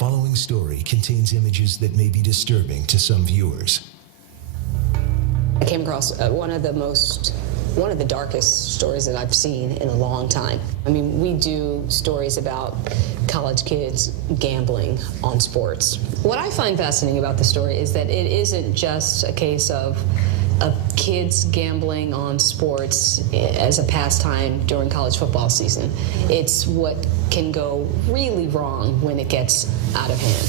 following story contains images that may be disturbing to some viewers. I came across one of the darkest stories that I've seen in a long time. I mean, we do stories about college kids gambling on sports. What I find fascinating about the story is that it isn't just a case of kids gambling on sports as a pastime during college football season. It's what can go really wrong when it gets out of hand.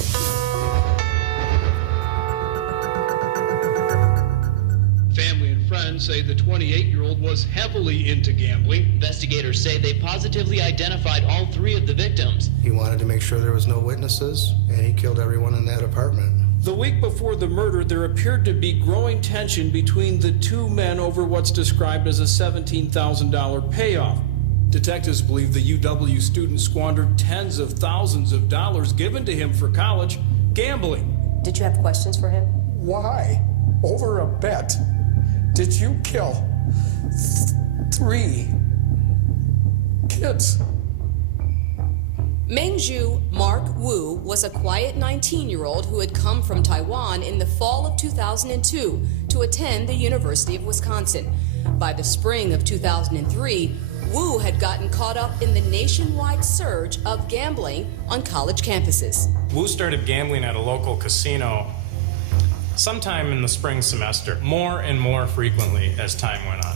Family and friends say the 28-year-old was heavily into gambling. Investigators say they positively identified all three of the victims. He wanted to make sure there was no witnesses, and he killed everyone in that apartment. The week before the murder, there appeared to be growing tension between the two men over what's described as a $17,000 payoff. Detectives believe the UW student squandered tens of thousands of dollars given to him for college gambling. Did you have questions for him? Why, over a bet, did you kill 3 kids? Ncaa Mark Wu was a quiet 19-year-old who had come from Taiwan in the fall of 2002 to attend the University of Wisconsin. By the spring of 2003, Wu had gotten caught up in the nationwide surge of gambling on college campuses. Wu started gambling at a local casino sometime in the spring semester, more and more frequently as time went on.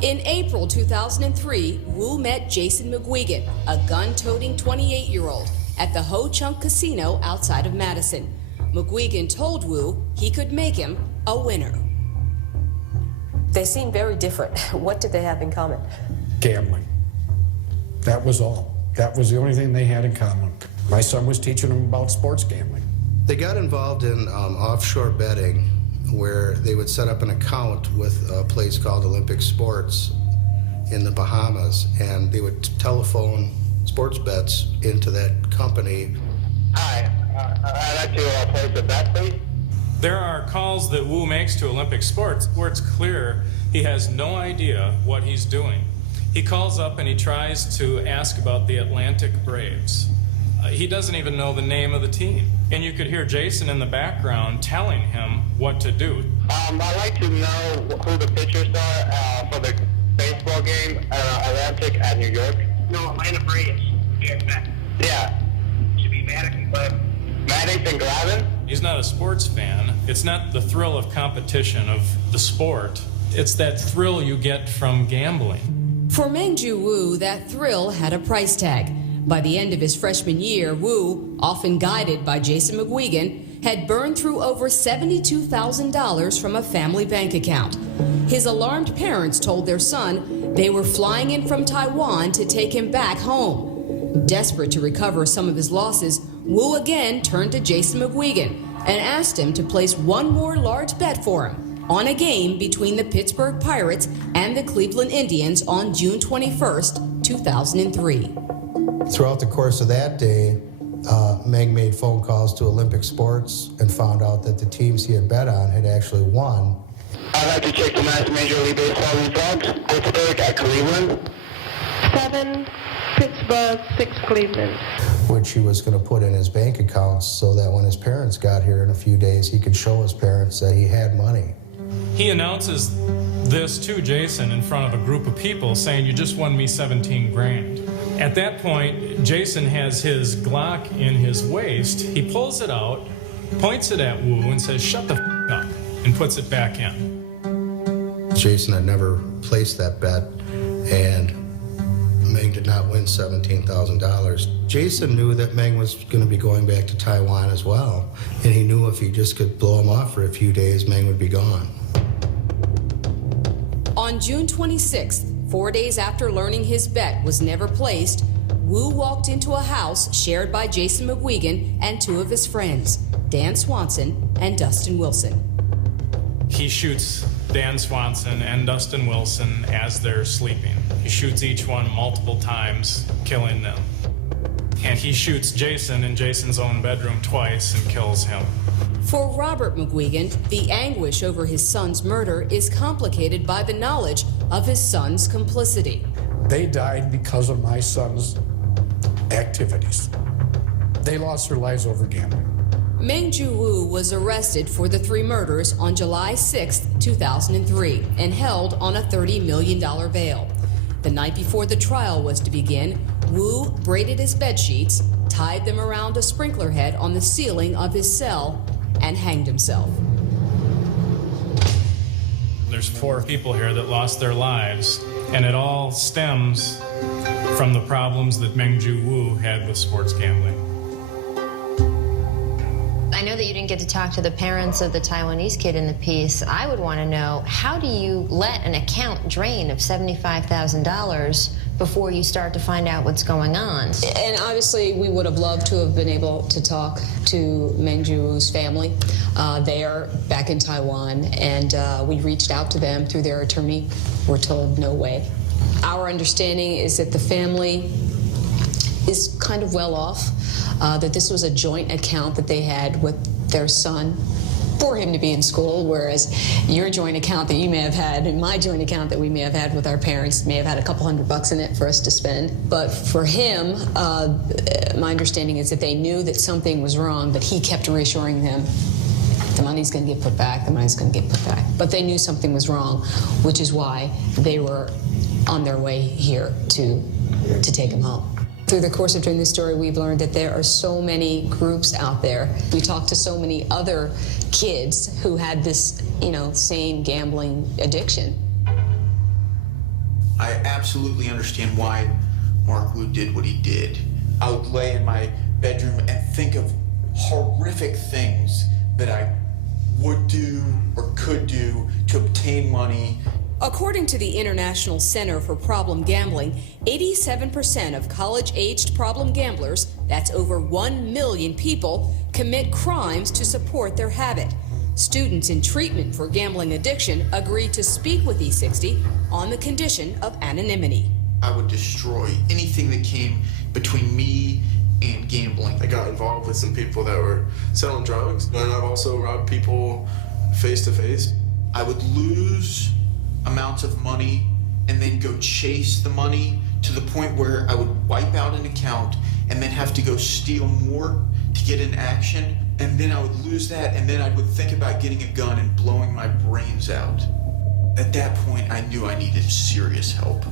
In April 2003, Wu met Jason McGuigan, a gun-toting 28-year-old, at the Ho Chunk Casino outside of Madison. McGuigan told Wu he could make him a winner. They seem very different. What did they have in common? Gambling. That was all. That was the only thing they had in common. My son was teaching them about sports gambling. They got involved in offshore betting, where they would set up an account with a place called Olympic Sports in the Bahamas, and they would telephone sports bets into that company. Hi, I'd like to place a bet, please. There are calls that Wu makes to Olympic Sports where it's clear he has no idea what he's doing. He calls up and he tries to ask about the Atlantic Braves. He doesn't even know the name of the team. And you could hear Jason in the background telling him what to do. I'd like to know who the pitchers are for the baseball game, Atlantic at New York. No, Atlanta Braves. Yeah. Should be Maddox and Glavine. Maddox and Glavine? He's not a sports fan. It's not the thrill of competition of the sport. It's that thrill you get from gambling. For Ncaa Wu, that thrill had a price tag. By the end of his freshman year, Wu, often guided by Jason McGuigan, had burned through over $72,000 from a family bank account. His alarmed parents told their son they were flying in from Taiwan to take him back home. Desperate to recover some of his losses, Wu again turned to Jason McGuigan and asked him to place one more large bet for him on a game between the Pittsburgh Pirates and the Cleveland Indians on June 21st, 2003. Throughout the course of that day, Meg made phone calls to Olympic Sports and found out that the teams he had bet on had actually won. I'd like to check the last Major League Baseball results. Pittsburgh at Cleveland. 7 Pittsburgh, 6 Cleveland. Which he was going to put in his bank accounts so that when his parents got here in a few days, he could show his parents that he had money. He announces this to Jason in front of a group of people, saying, "You just won me 17 grand. At that point, Jason has his Glock in his waist. He pulls it out, points it at Wu, and says, "Shut the f*** up," and puts it back in. Jason had never placed that bet, and Meg did not win $17,000. Jason knew that Meg was going to be going back to Taiwan as well, and he knew if he just could blow him off for a few days, Meg would be gone. On June 26th, 4 days after learning his bet was never placed, Wu walked into a house shared by Jason McGuigan and 2 of his friends, Dan Swanson and Dustin Wilson. He shoots Dan Swanson and Dustin Wilson as they're sleeping. He shoots each one multiple times, killing them. And he shoots Jason in Jason's own bedroom twice and kills him. For Robert McGuigan, the anguish over his son's murder is complicated by the knowledge of his son's complicity. They died because of my son's activities. They lost their lives over gambling. Ncaa Wu was arrested for the 3 murders on July 6, 2003, and held on a $30 million bail. The night before the trial was to begin, Wu braided his bedsheets, tied them around a sprinkler head on the ceiling of his cell, and hanged himself. There's 4 people here that lost their lives, and it all stems from the problems that Ncaa Wu had with sports gambling. I know that you didn't get to talk to the parents of the Taiwanese kid in the piece. I would want to know, how do you let an account drain of $75,000 before you start to find out what's going on? And obviously, we would have loved to have been able to talk to Ncaa Wu's family. They are back in Taiwan, and we reached out to them through their attorney. We're told no way. Our understanding is that the family is kind of well off, that this was a joint account that they had with their son for him to be in school, whereas your joint account that you may have had and my joint account that we may have had with our parents may have had a couple $100 in it for us to spend. But for him, my understanding is that they knew that something was wrong, but he kept reassuring them, the money's going to get put back, the money's going to get put back. But they knew something was wrong, which is why they were on their way here to take him home. Through the course of doing this story, we've learned that there are so many groups out there. We talked to so many other kids who had this, same gambling addiction. I absolutely understand why Mark Wu did what he did. I would lay in my bedroom and think of horrific things that I would do or could do to obtain money. According to the International Center for Problem Gambling, 87% of college-aged problem gamblers, that's over 1 million people, commit crimes to support their habit. Students in treatment for gambling addiction agreed to speak with E60 on the condition of anonymity. I would destroy anything that came between me and gambling. I got involved with some people that were selling drugs, and I've also robbed people face to face. I would lose amounts of money and then go chase the money to the point where I would wipe out an account and then have to go steal more to get an action, and then I would lose that, and then I would think about getting a gun and blowing my brains out. At that point, I knew I needed serious help.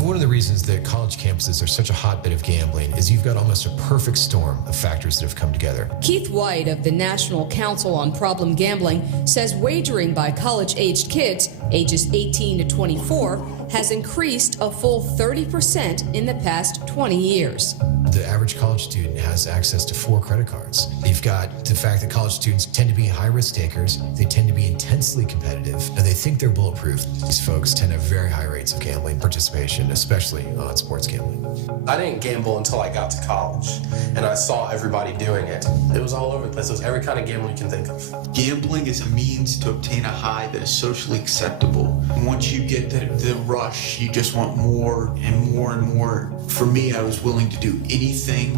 One of the reasons that college campuses are such a hotbed of gambling is you've got almost a perfect storm of factors that have come together. Keith White of the National Council on Problem Gambling says wagering by college-aged kids, ages 18 to 24, has increased a full 30% in the past 20 years. The average college student has access to 4 credit cards. You've got the fact that college students tend to be high-risk takers. They tend to be intensely competitive. Now, they think they're bulletproof. These folks tend to have very high rates of gambling participation, especially on sports gambling. I didn't gamble until I got to college, and I saw everybody doing it. It was all over the place. It was every kind of gambling you can think of. Gambling is a means to obtain a high that is socially acceptable. Once you get the rush, you just want more and more and more. For me, I was willing to do anything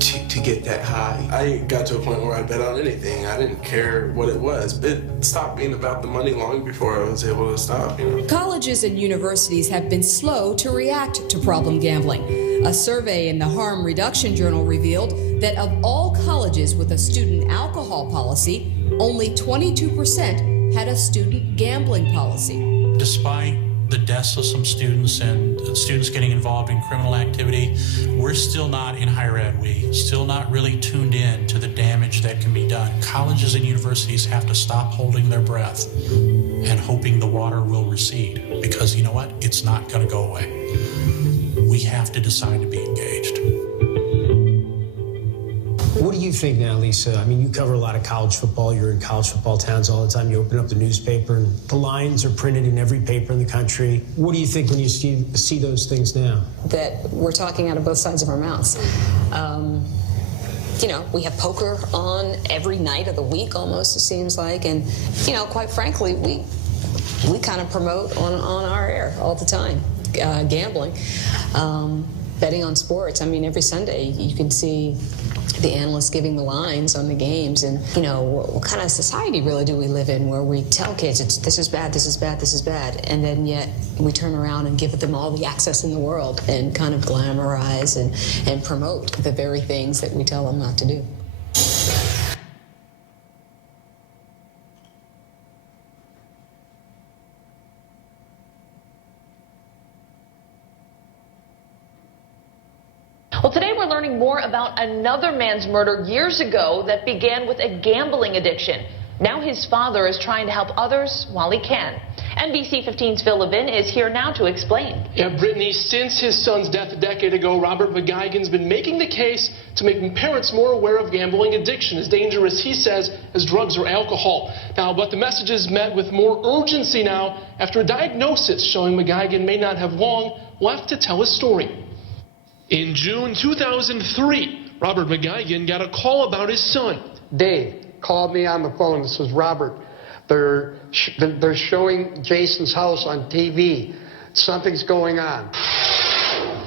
to get that high. I got to a point where I'd bet on anything. I didn't care what it was. It stopped being about the money long before I was able to stop, Colleges and universities have been slow to react to problem gambling. A survey in the Harm Reduction Journal revealed that of all colleges with a student alcohol policy, only 22% had a student gambling policy. Despite the deaths of some students and students getting involved in criminal activity, we're still not in higher ed. We still not really tuned in to the damage that can be done. Colleges and universities have to stop holding their breath and hoping the water will recede, because you know what? It's not going to go away. We have to decide to be engaged. What do you think now, Lisa? I mean, you cover a lot of college football. You're in college football towns all the time. You open up the newspaper, and the lines are printed in every paper in the country. What do you think when you see those things now? That we're talking out of both sides of our mouths. We have poker on every night of the week almost, it seems like. And, quite frankly, we kind of promote on our air all the time, gambling. betting on sports. I mean, every Sunday you can see the analysts giving the lines on the games, and what kind of society really do we live in where we tell kids this is bad, this is bad, this is bad, and then yet we turn around and give them all the access in the world and kind of glamorize and promote the very things that we tell them not to do. Well, today we're learning more about another man's murder years ago that began with a gambling addiction. Now his father is trying to help others while he can. NBC 15's Phil Levin is here now to explain. Yeah, Brittany, since his son's death a decade ago, Robert McGuigan's been making the case to making parents more aware of gambling addiction, as dangerous, he says, as drugs or alcohol. Now, but the message is met with more urgency now after a diagnosis showing McGuigan may not have long left to tell his story. In June 2003, Robert McGuigan got a call about his son. Dave called me on the phone. This is Robert. They're showing Jason's house on TV. Something's going on.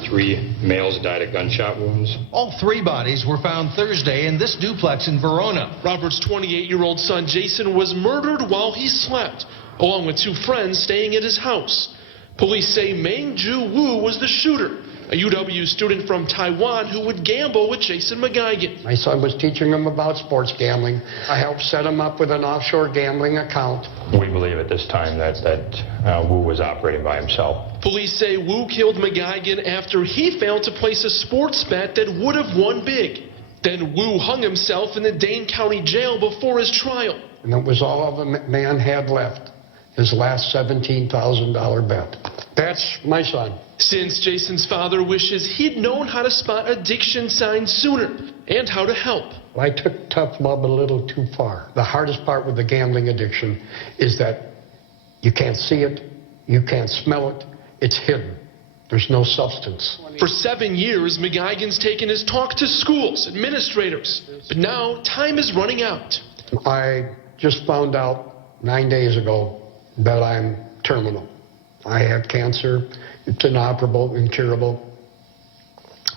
3 males died of gunshot wounds. All 3 bodies were found Thursday in this duplex in Verona. Robert's 28-year-old son Jason was murdered while he slept, along with 2 friends staying at his house. Police say Meng-Ju Wu was the shooter, a UW student from Taiwan who would gamble with Jason McGuigan. My son was teaching him about sports gambling. I helped set him up with an offshore gambling account. We believe at this time that Wu was operating by himself. Police say Wu killed McGuigan after he failed to place a sports bet that would have won big. Then Wu hung himself in the Dane County Jail before his trial. And it was all the man had left, his last $17,000 bet. That's my son. Since Jason's father wishes he'd known how to spot addiction signs sooner and how to help. I took tough love a little too far. The hardest part with the gambling addiction is that you can't see it, you can't smell it, it's hidden. There's no substance. For 7 years, McGuigan's taken his talk to schools, administrators, but now time is running out. I just found out 9 days ago that I'm terminal. I have cancer. It's inoperable, incurable.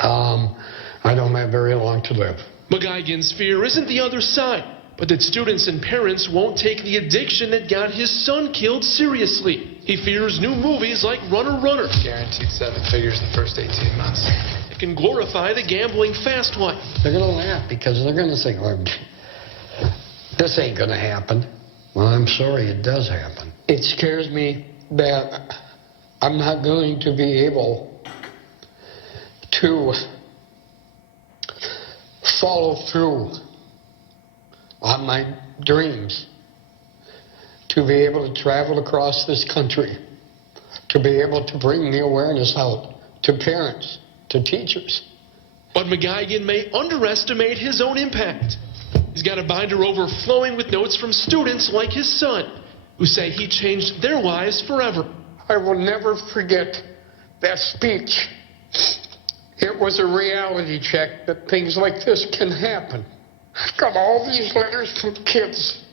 I don't have very long to live. McGuigan's fear isn't the other side, but that students and parents won't take the addiction that got his son killed seriously. He fears new movies like Runner Runner. Guaranteed 7 figures in the first 18 months. It can glorify the gambling fast life. They're going to laugh because they're going to say, oh, this ain't going to happen. Well, I'm sorry, it does happen. It scares me that I'm not going to be able to follow through on my dreams, to be able to travel across this country, to be able to bring the awareness out to parents, to teachers. But McGuigan may underestimate his own impact. He's got a binder overflowing with notes from students like his son, who say he changed their lives forever. I will never forget that speech. It was a reality check that things like this can happen. I've got all these letters from kids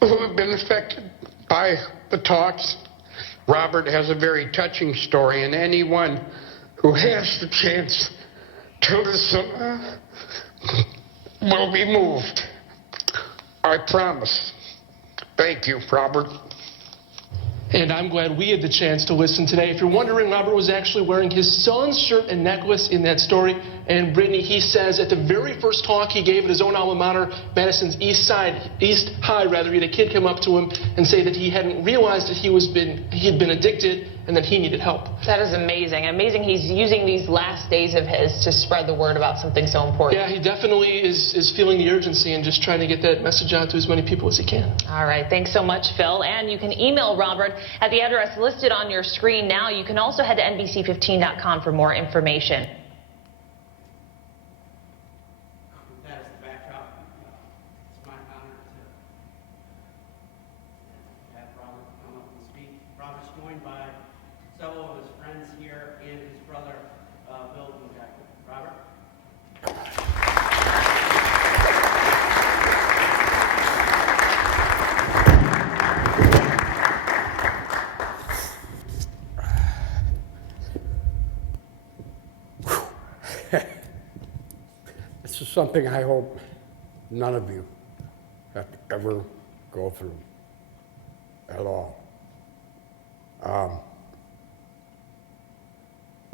who have been affected by the talks. Robert has a very touching story, and anyone who has the chance to listen will be moved. I promise. Thank you, Robert. And I'm glad we had the chance to listen today. If you're wondering, Robert was actually wearing his son's shirt and necklace in that story. And Brittany, he says at the very first talk he gave at his own alma mater, Madison's East High, he had a kid come up to him and say that he hadn't realized that he had been addicted and that he needed help. That is amazing. Amazing he's using these last days of his to spread the word about something so important. Yeah, he definitely is feeling the urgency and just trying to get that message out to as many people as he can. All right. Thanks so much, Phil. And you can email Robert at the address listed on your screen now. You can also head to NBC15.com for more information. That is the backdrop. It's my honor to have Robert come up and speak. Robert's joined by several of his friends here and his brother, Bill McGuigan. Robert? This is something I hope none of you have to ever go through at all.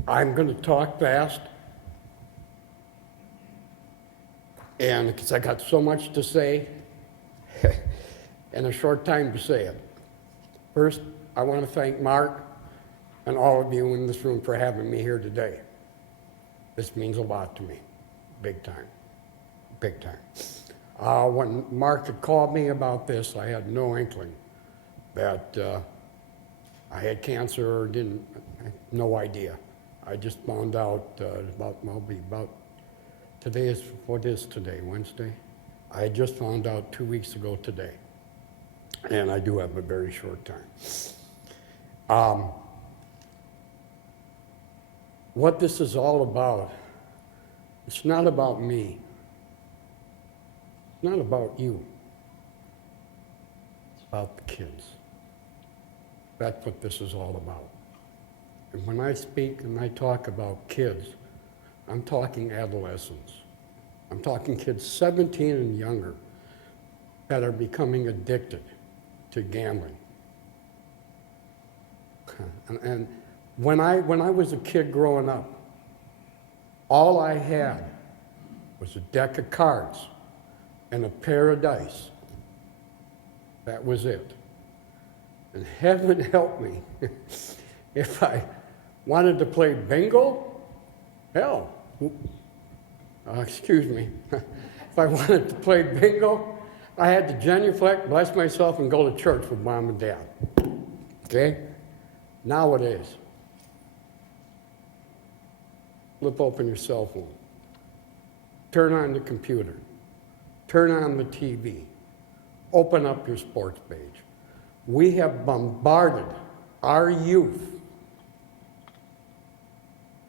I'm going to talk fast, and because I got so much to say and a short time to say it. First, I want to thank Mark and all of you in this room for having me here today. This means a lot to me, big time, big time. When Mark had called me about this, I had no inkling that I had cancer or didn't, no idea. I just found out today is, what is today, Wednesday? I just found out 2 weeks ago today, and I do have a very short time. What this is all about, it's not about me. It's not about you. It's about the kids. That's what this is all about. And when I speak and I talk about kids, I'm talking adolescents. I'm talking kids 17 and younger that are becoming addicted to gambling. And when I was a kid growing up, all I had was a deck of cards and a pair of dice. That was it. And heaven help me if I wanted to play bingo, hell, excuse me. If I wanted to play bingo, I had to genuflect, bless myself, and go to church with mom and dad. Okay? Nowadays, flip open your cell phone, turn on the computer, turn on the TV, open up your sports page. We have bombarded our youth,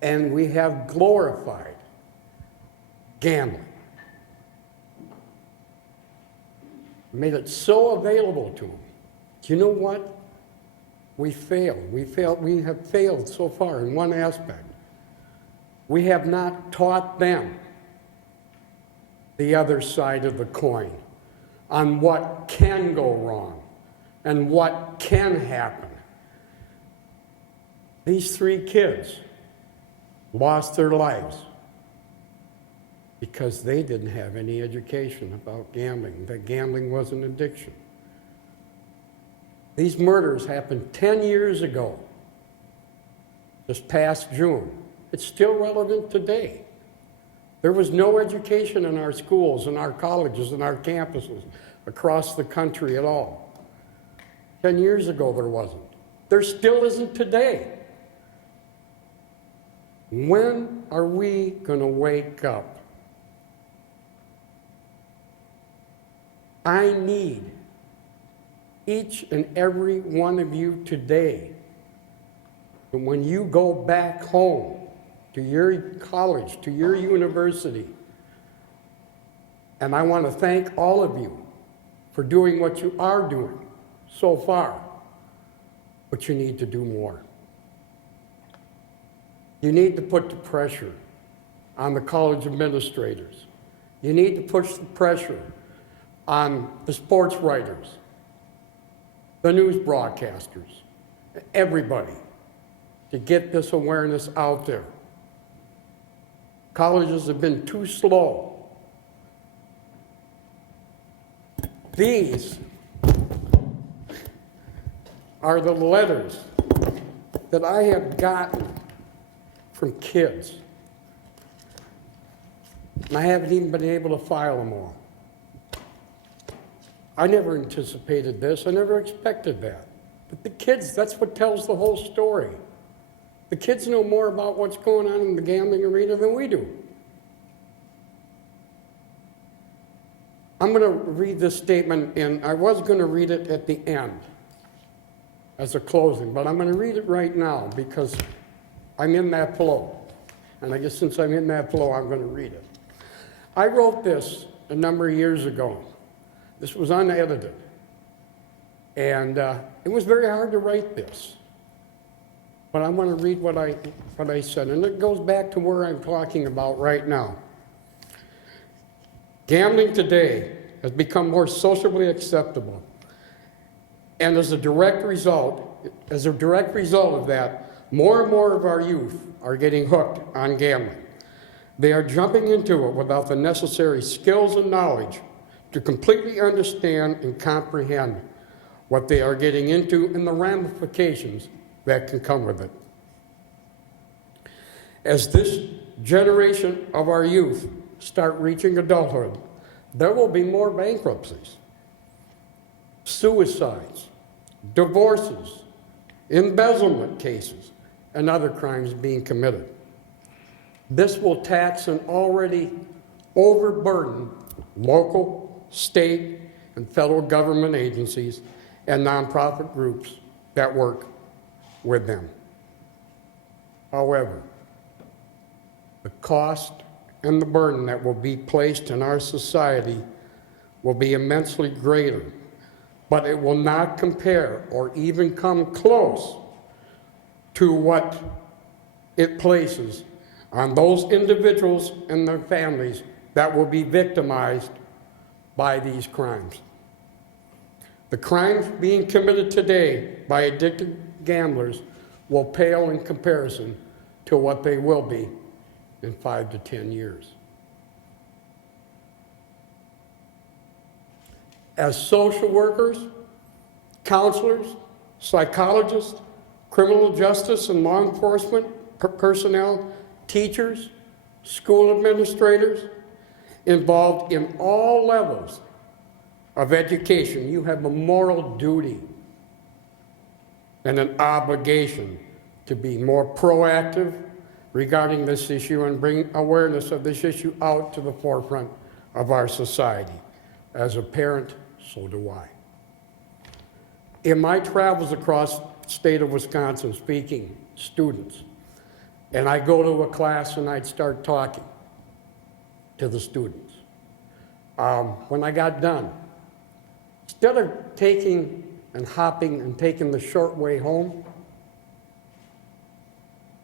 and we have glorified gambling. Made it so available to them. Do you know what? We failed. We have failed so far in one aspect. We have not taught them the other side of the coin on what can go wrong and what can happen. These 3 kids lost their lives because they didn't have any education about gambling, that gambling was an addiction. These murders happened 10 years ago, this past June. It's still relevant today. There was no education in our schools, in our colleges, in our campuses, across the country at all. 10 years ago there wasn't. There still isn't today. When are we going to wake up? I need each and every one of you today, and when you go back home to your college, to your university, and I want to thank all of you for doing what you are doing so far, but you need to do more. You need to put the pressure on the college administrators. You need to push the pressure on the sports writers, the news broadcasters, everybody, to get this awareness out there. Colleges have been too slow. These are the letters that I have gotten from kids. And I haven't even been able to file them all. I never anticipated this. I never expected that. But the kids, that's what tells the whole story. The kids know more about what's going on in the gambling arena than we do. I'm going to read this statement, and I was going to read it at the end as a closing, but I'm going to read it right now because I'm in that flow. And I guess since I'm in that flow, I'm going to read it. I wrote this a number of years ago. This was unedited. And it was very hard to write this. But I want to read what I said, and it goes back to where I'm talking about right now. Gambling today has become more socially acceptable. And as a direct result of that, more and more of our youth are getting hooked on gambling. They are jumping into it without the necessary skills and knowledge to completely understand and comprehend what they are getting into and the ramifications that can come with it. As this generation of our youth start reaching adulthood, there will be more bankruptcies, suicides, divorces, embezzlement cases, and other crimes being committed. This will tax an already overburdened local, state, and federal government agencies and nonprofit groups that work with them. However, the cost and the burden that will be placed in our society will be immensely greater, but it will not compare or even come close to what it places on those individuals and their families that will be victimized by these crimes. The crimes being committed today by addicted gamblers will pale in comparison to what they will be in 5 to 10 years. As social workers, counselors, psychologists, criminal justice and law enforcement personnel, teachers, school administrators, involved in all levels of education, you have a moral duty and an obligation to be more proactive regarding this issue and bring awareness of this issue out to the forefront of our society. As a parent, so do I. In my travels across the state of Wisconsin speaking students, and I go to a class and I'd start talking to the students. When I got done, instead of taking and hopping and taking the short way home,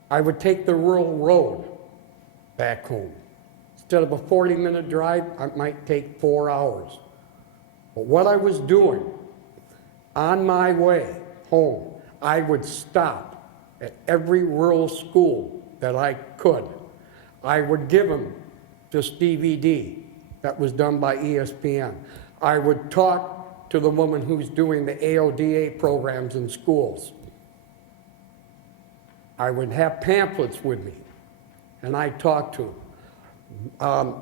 I would take the rural road back home. Instead of a 40-minute drive, I might take 4 hours. But what I was doing on my way home, I would stop at every rural school that I could. I would give them this DVD that was done by ESPN. I would talk to the woman who's doing the AODA programs in schools. I would have pamphlets with me, and I'd talk to them.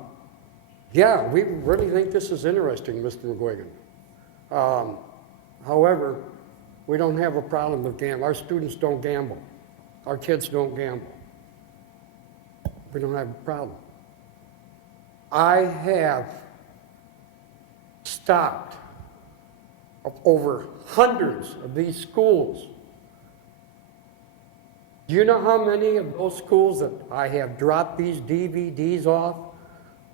Yeah, we really think this is interesting, Mr. McGuigan. However, we don't have a problem with gambling. Our students don't gamble. Our kids don't gamble. We don't have a problem. I have stopped over hundreds of these schools. Do you know how many of those schools that I have dropped these DVDs off?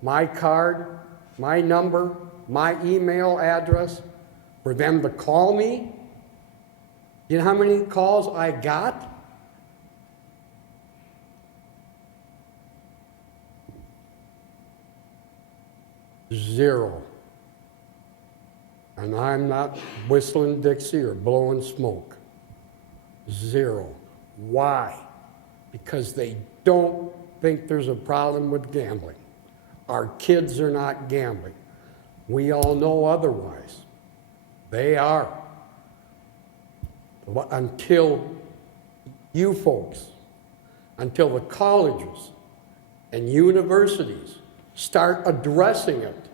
My card, my number, my email address, for them to call me? You know how many calls I got? Zero. And I'm not whistling Dixie or blowing smoke. Zero. Why? Because they don't think there's a problem with gambling. Our kids are not gambling. We all know otherwise. They are. Until you folks, until the colleges and universities start addressing it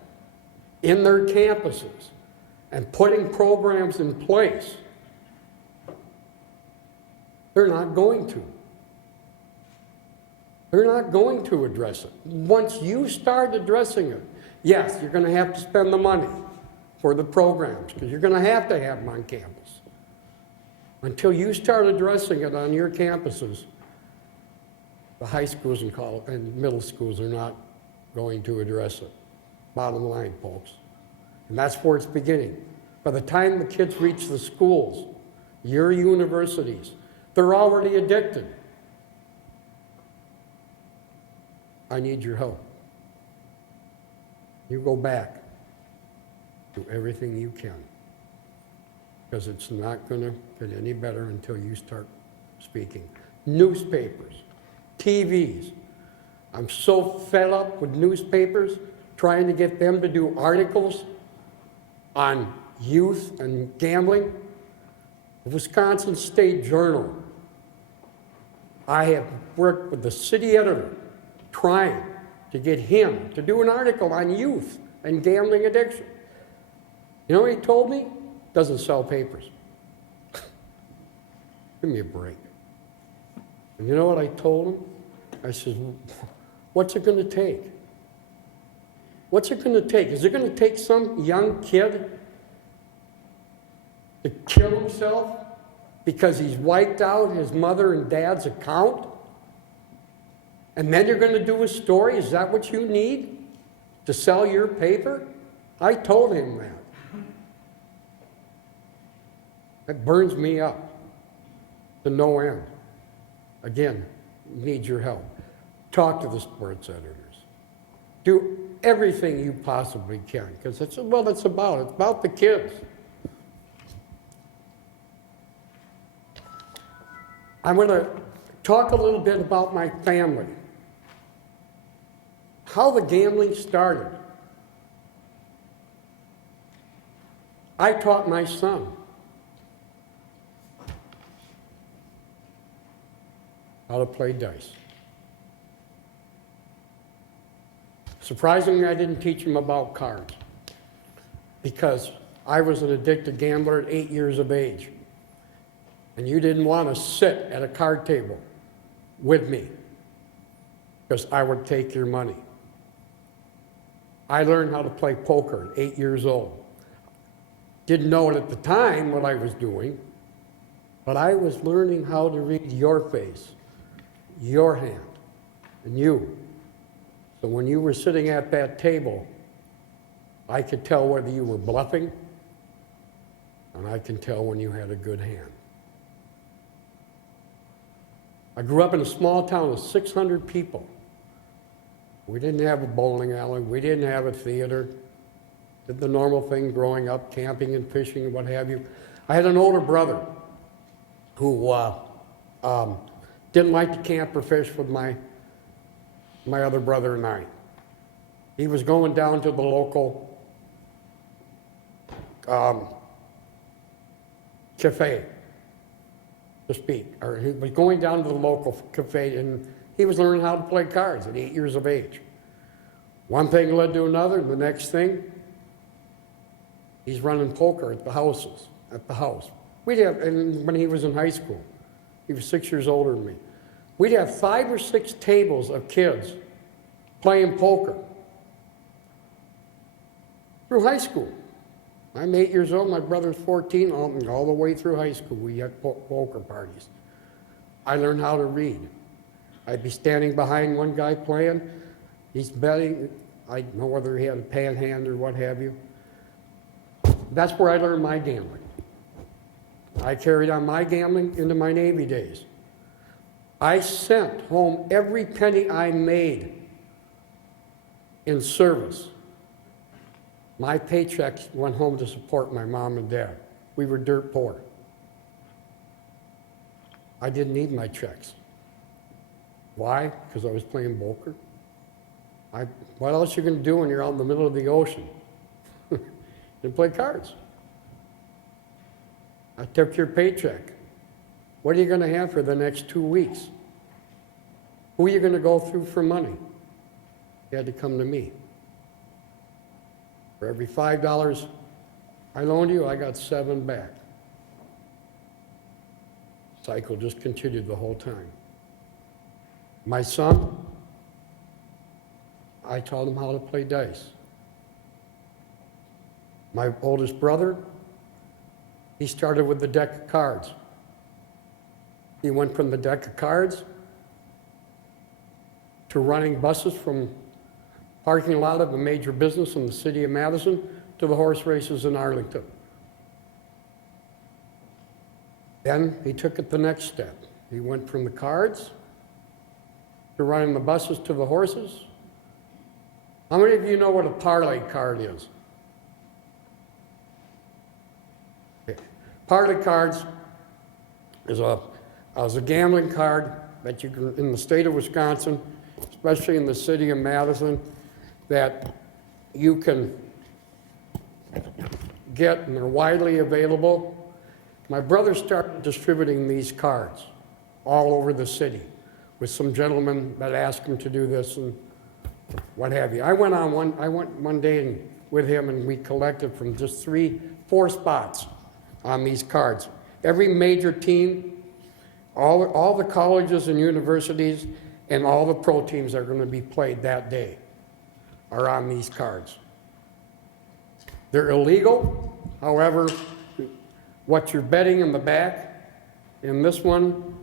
in their campuses and putting programs in place, they're not going to. They're not going to address it. Once you start addressing it, yes, you're going to have to spend the money for the programs, because you're going to have them on campus. Until you start addressing it on your campuses, the high schools and college and middle schools are not going to address it. Bottom line, folks. And that's where it's beginning. By the time the kids reach the schools, your universities, they're already addicted. I need your help. You go back, do everything you can, because it's not going to get any better until you start speaking. Newspapers, TVs. I'm so fed up with newspapers trying to get them to do articles on youth and gambling. The Wisconsin State Journal. I have worked with the city editor trying to get him to do an article on youth and gambling addiction. You know what he told me? Doesn't sell papers. Give me a break. And you know what I told him? I said, what's it going to take? What's it going to take? Is it going to take some young kid to kill himself because he's wiped out his mother and dad's account? And then you're going to do a story? Is that what you need to sell your paper? I told him that. That burns me up to no end. Again, need your help. Talk to the sports editors. Do everything you possibly can, because that's what it's about. It's about the kids. I'm going to talk a little bit about my family. How the gambling started. I taught my son how to play dice. Surprisingly, I didn't teach him about cards because I was an addicted gambler at 8 years of age. And you didn't want to sit at a card table with me because I would take your money. I learned how to play poker at 8 years old. Didn't know it at the time what I was doing, but I was learning how to read your face, your hand, and you. So when you were sitting at that table, I could tell whether you were bluffing, and I can tell when you had a good hand. I grew up in a small town of 600 people. We didn't have a bowling alley. We didn't have a theater. Did the normal thing growing up, camping and fishing and what have you. I had an older brother who didn't like to camp or fish with my other brother and I. He was going down to the local cafe to speak, or he was going down to the local cafe and he was learning how to play cards at 8 years of age. One thing led to another, and the next thing, he's running poker at the house. We'd have, and when he was in high school, he was 6 years older than me. We'd have 5 or 6 tables of kids playing poker through high school. I'm 8 years old, my brother's 14, all the way through high school we had poker parties. I learned how to read. I'd be standing behind one guy playing, he's betting, I don't know whether he had a pan hand or what have you. That's where I learned my gambling. I carried on my gambling into my Navy days. I sent home every penny I made in service. My paychecks went home to support my mom and dad. We were dirt poor. I didn't need my checks. Why? Because I was playing poker. What else are you going to do when you're out in the middle of the ocean? You play cards. I took your paycheck. What are you going to have for the next 2 weeks? Who are you going to go through for money? You had to come to me. For every $5 I loaned you, I got 7 back. Cycle just continued the whole time. My son, I taught him how to play dice. My oldest brother, he started with the deck of cards. He went from the deck of cards to running buses from parking lot of a major business in the city of Madison to the horse races in Arlington. Then he took it the next step. He went from the cards to running the buses to the horses How many of you know what a parlay card is? Okay. Parlay cards is a gambling card that you can, in the state of Wisconsin, especially in the city of Madison, that you can get, and they're widely available. My brother started distributing these cards all over the city with some gentlemen that asked him to do this and what have you. I went one day with him, and we collected from just 4 spots on these cards. Every major team, all the colleges and universities, and all the pro teams that are going to be played that day are on these cards. They're illegal. However, what you're betting in the back, in this one,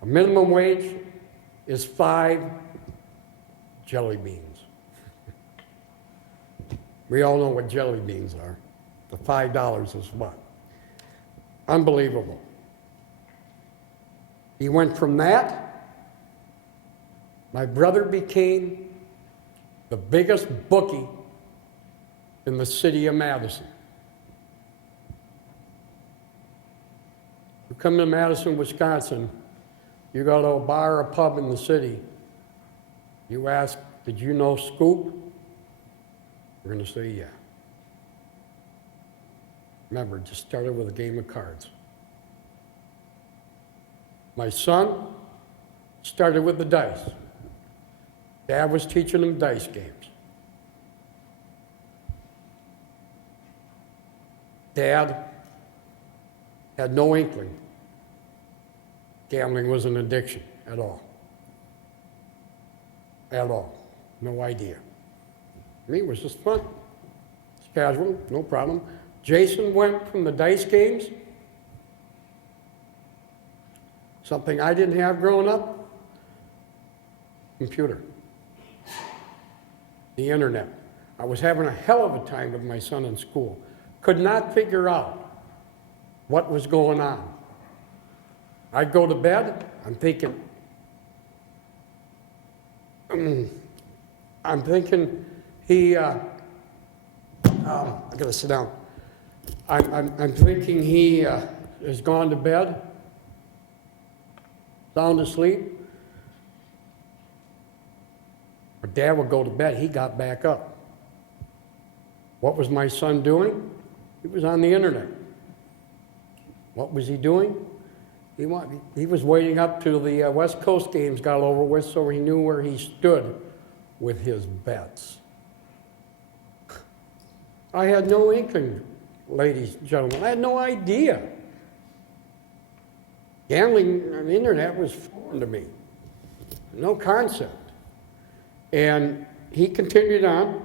a minimum wage is 5 jelly beans. We all know what jelly beans are. The $5 is what? Unbelievable. He went from that. My brother became the biggest bookie in the city of Madison. You come to Madison, Wisconsin, you go to a bar or a pub in the city, you ask, did you know Scoop? We're going to say, yeah. Remember, it just started with a game of cards. My son started with the dice. Dad was teaching him dice games. Dad had no inkling gambling was an addiction at all. At all. No idea. I mean, it was just fun. It's casual, no problem. Jason went from the dice games, something I didn't have growing up, computer, the internet. I was having a hell of a time with my son in school. Could not figure out what was going on. I'd go to bed, I'm thinking he, I gotta sit down. I'm thinking he has gone to bed, sound asleep. But Dad would go to bed, he got back up. What was my son doing? He was on the internet. What was he doing? He was waiting up till the West Coast games got over with so he knew where he stood with his bets. I had no inkling, ladies and gentlemen. I had no idea. Gambling on the internet was foreign to me. No concept. And he continued on.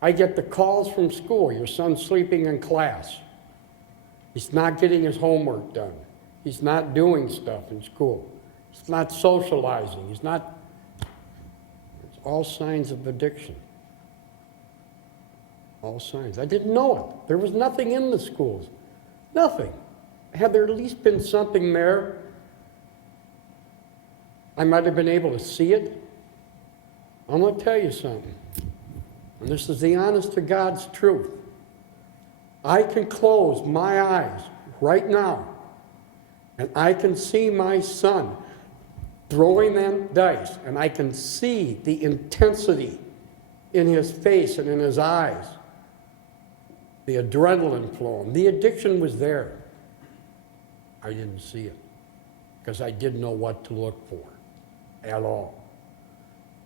I get the calls from school. Your son's sleeping in class. He's not getting his homework done. He's not doing stuff in school. He's not socializing. It's all signs of addiction. All signs. I didn't know it. There was nothing in the schools. Nothing. Had there at least been something there, I might have been able to see it. I'm going to tell you something. And this is the honest to God's truth. I can close my eyes right now, and I can see my son throwing them dice, and I can see the intensity in his face and in his eyes, the adrenaline flowing. The addiction was there. I didn't see it because I didn't know what to look for at all.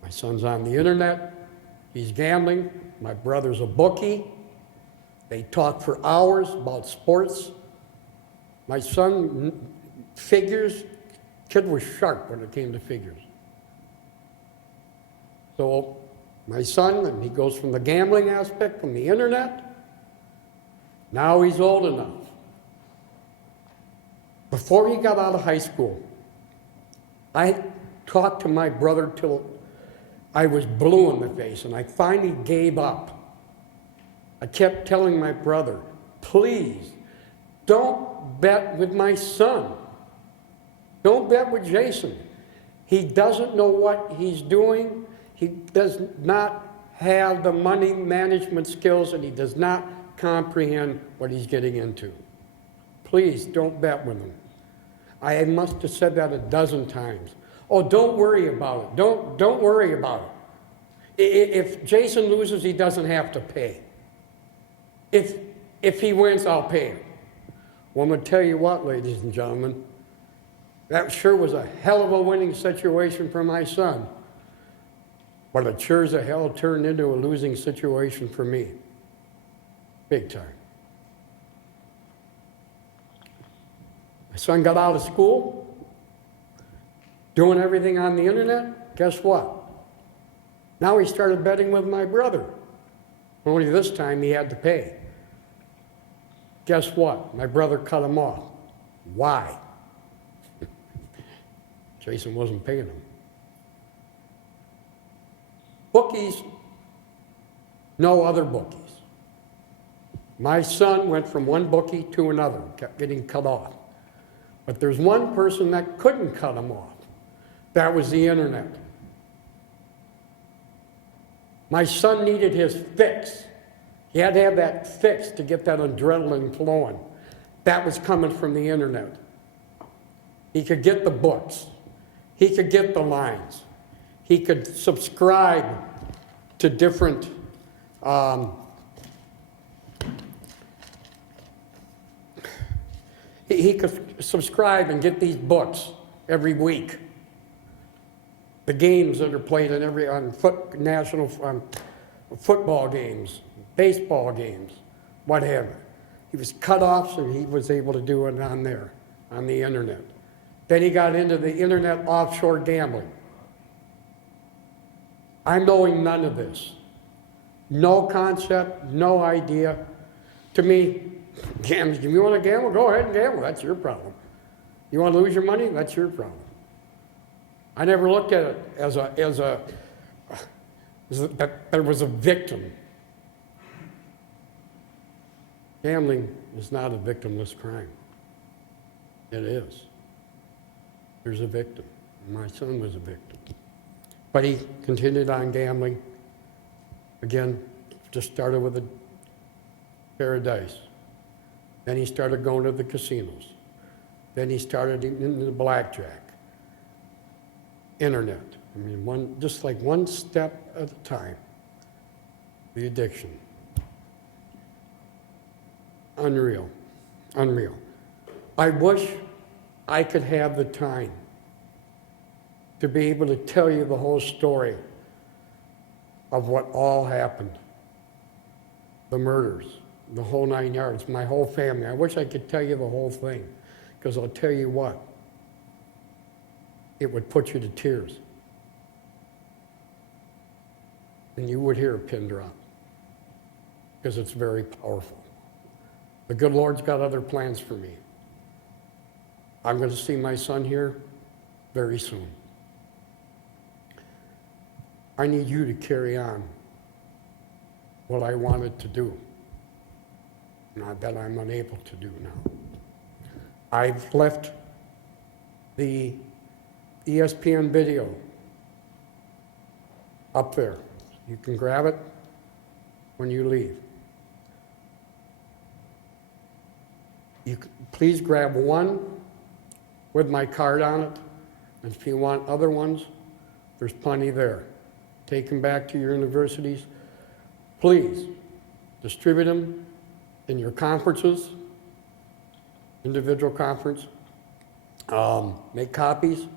My son's on the internet. He's gambling. My brother's a bookie. They talk for hours about sports. My son, figures, kid was sharp when it came to figures. So my son, and he goes from the gambling aspect, from the internet, now he's old enough. Before he got out of high school, I talked to my brother till I was blue in the face, and I finally gave up. I kept telling my brother, please, don't bet with my son. Don't bet with Jason. He doesn't know what he's doing. He does not have the money management skills and he does not comprehend what he's getting into. Please don't bet with him. I must have said that a dozen times. Oh, don't worry about it. Don't worry about it. If Jason loses, he doesn't have to pay. If he wins, I'll pay him. Well, I'm going to tell you what, ladies and gentlemen, that sure was a hell of a winning situation for my son. But it sure as a hell turned into a losing situation for me. Big time. My son got out of school, doing everything on the internet. Guess what? Now he started betting with my brother. Only this time he had to pay. Guess what? My brother cut him off. Why? Jason wasn't paying him. Bookies, no other bookies. My son went from one bookie to another, kept getting cut off. But there's one person that couldn't cut him off. That was the internet. My son needed his fix. He had to have that fix to get that adrenaline flowing. That was coming from the internet. He could get the books. He could get the lines. He could subscribe to different he could subscribe and get these books every week. The games that are played on national football games, baseball games, whatever. He was cut off, so he was able to do it on there, on the internet. Then he got into the internet offshore gambling. I'm knowing none of this. No concept, no idea. To me, gambling, if you want to gamble, go ahead and gamble. That's your problem. You want to lose your money? That's your problem. I never looked at it as that there was a victim. Gambling is not a victimless crime. It is. There's a victim. My son was a victim. But he continued on gambling. Again, just started with a pair of dice. Then he started going to the casinos. Then he started into the blackjack. Internet. I mean, just like one step at a time. The addiction. Unreal. Unreal. I wish I could have the time to be able to tell you the whole story of what all happened. The murders, the whole 9 yards, my whole family. I wish I could tell you the whole thing, because I'll tell you what, it would put you to tears. And you would hear a pin drop, because it's very powerful. The good Lord's got other plans for me. I'm going to see my son here very soon. I need you to carry on what I wanted to do, not that I'm unable to do now. I've left the ESPN video up there. You can grab it when you leave. Please grab one with my card on it, and if you want other ones, there's plenty there. Take them back to your universities. Please distribute them in your conferences, individual conference. Make copies.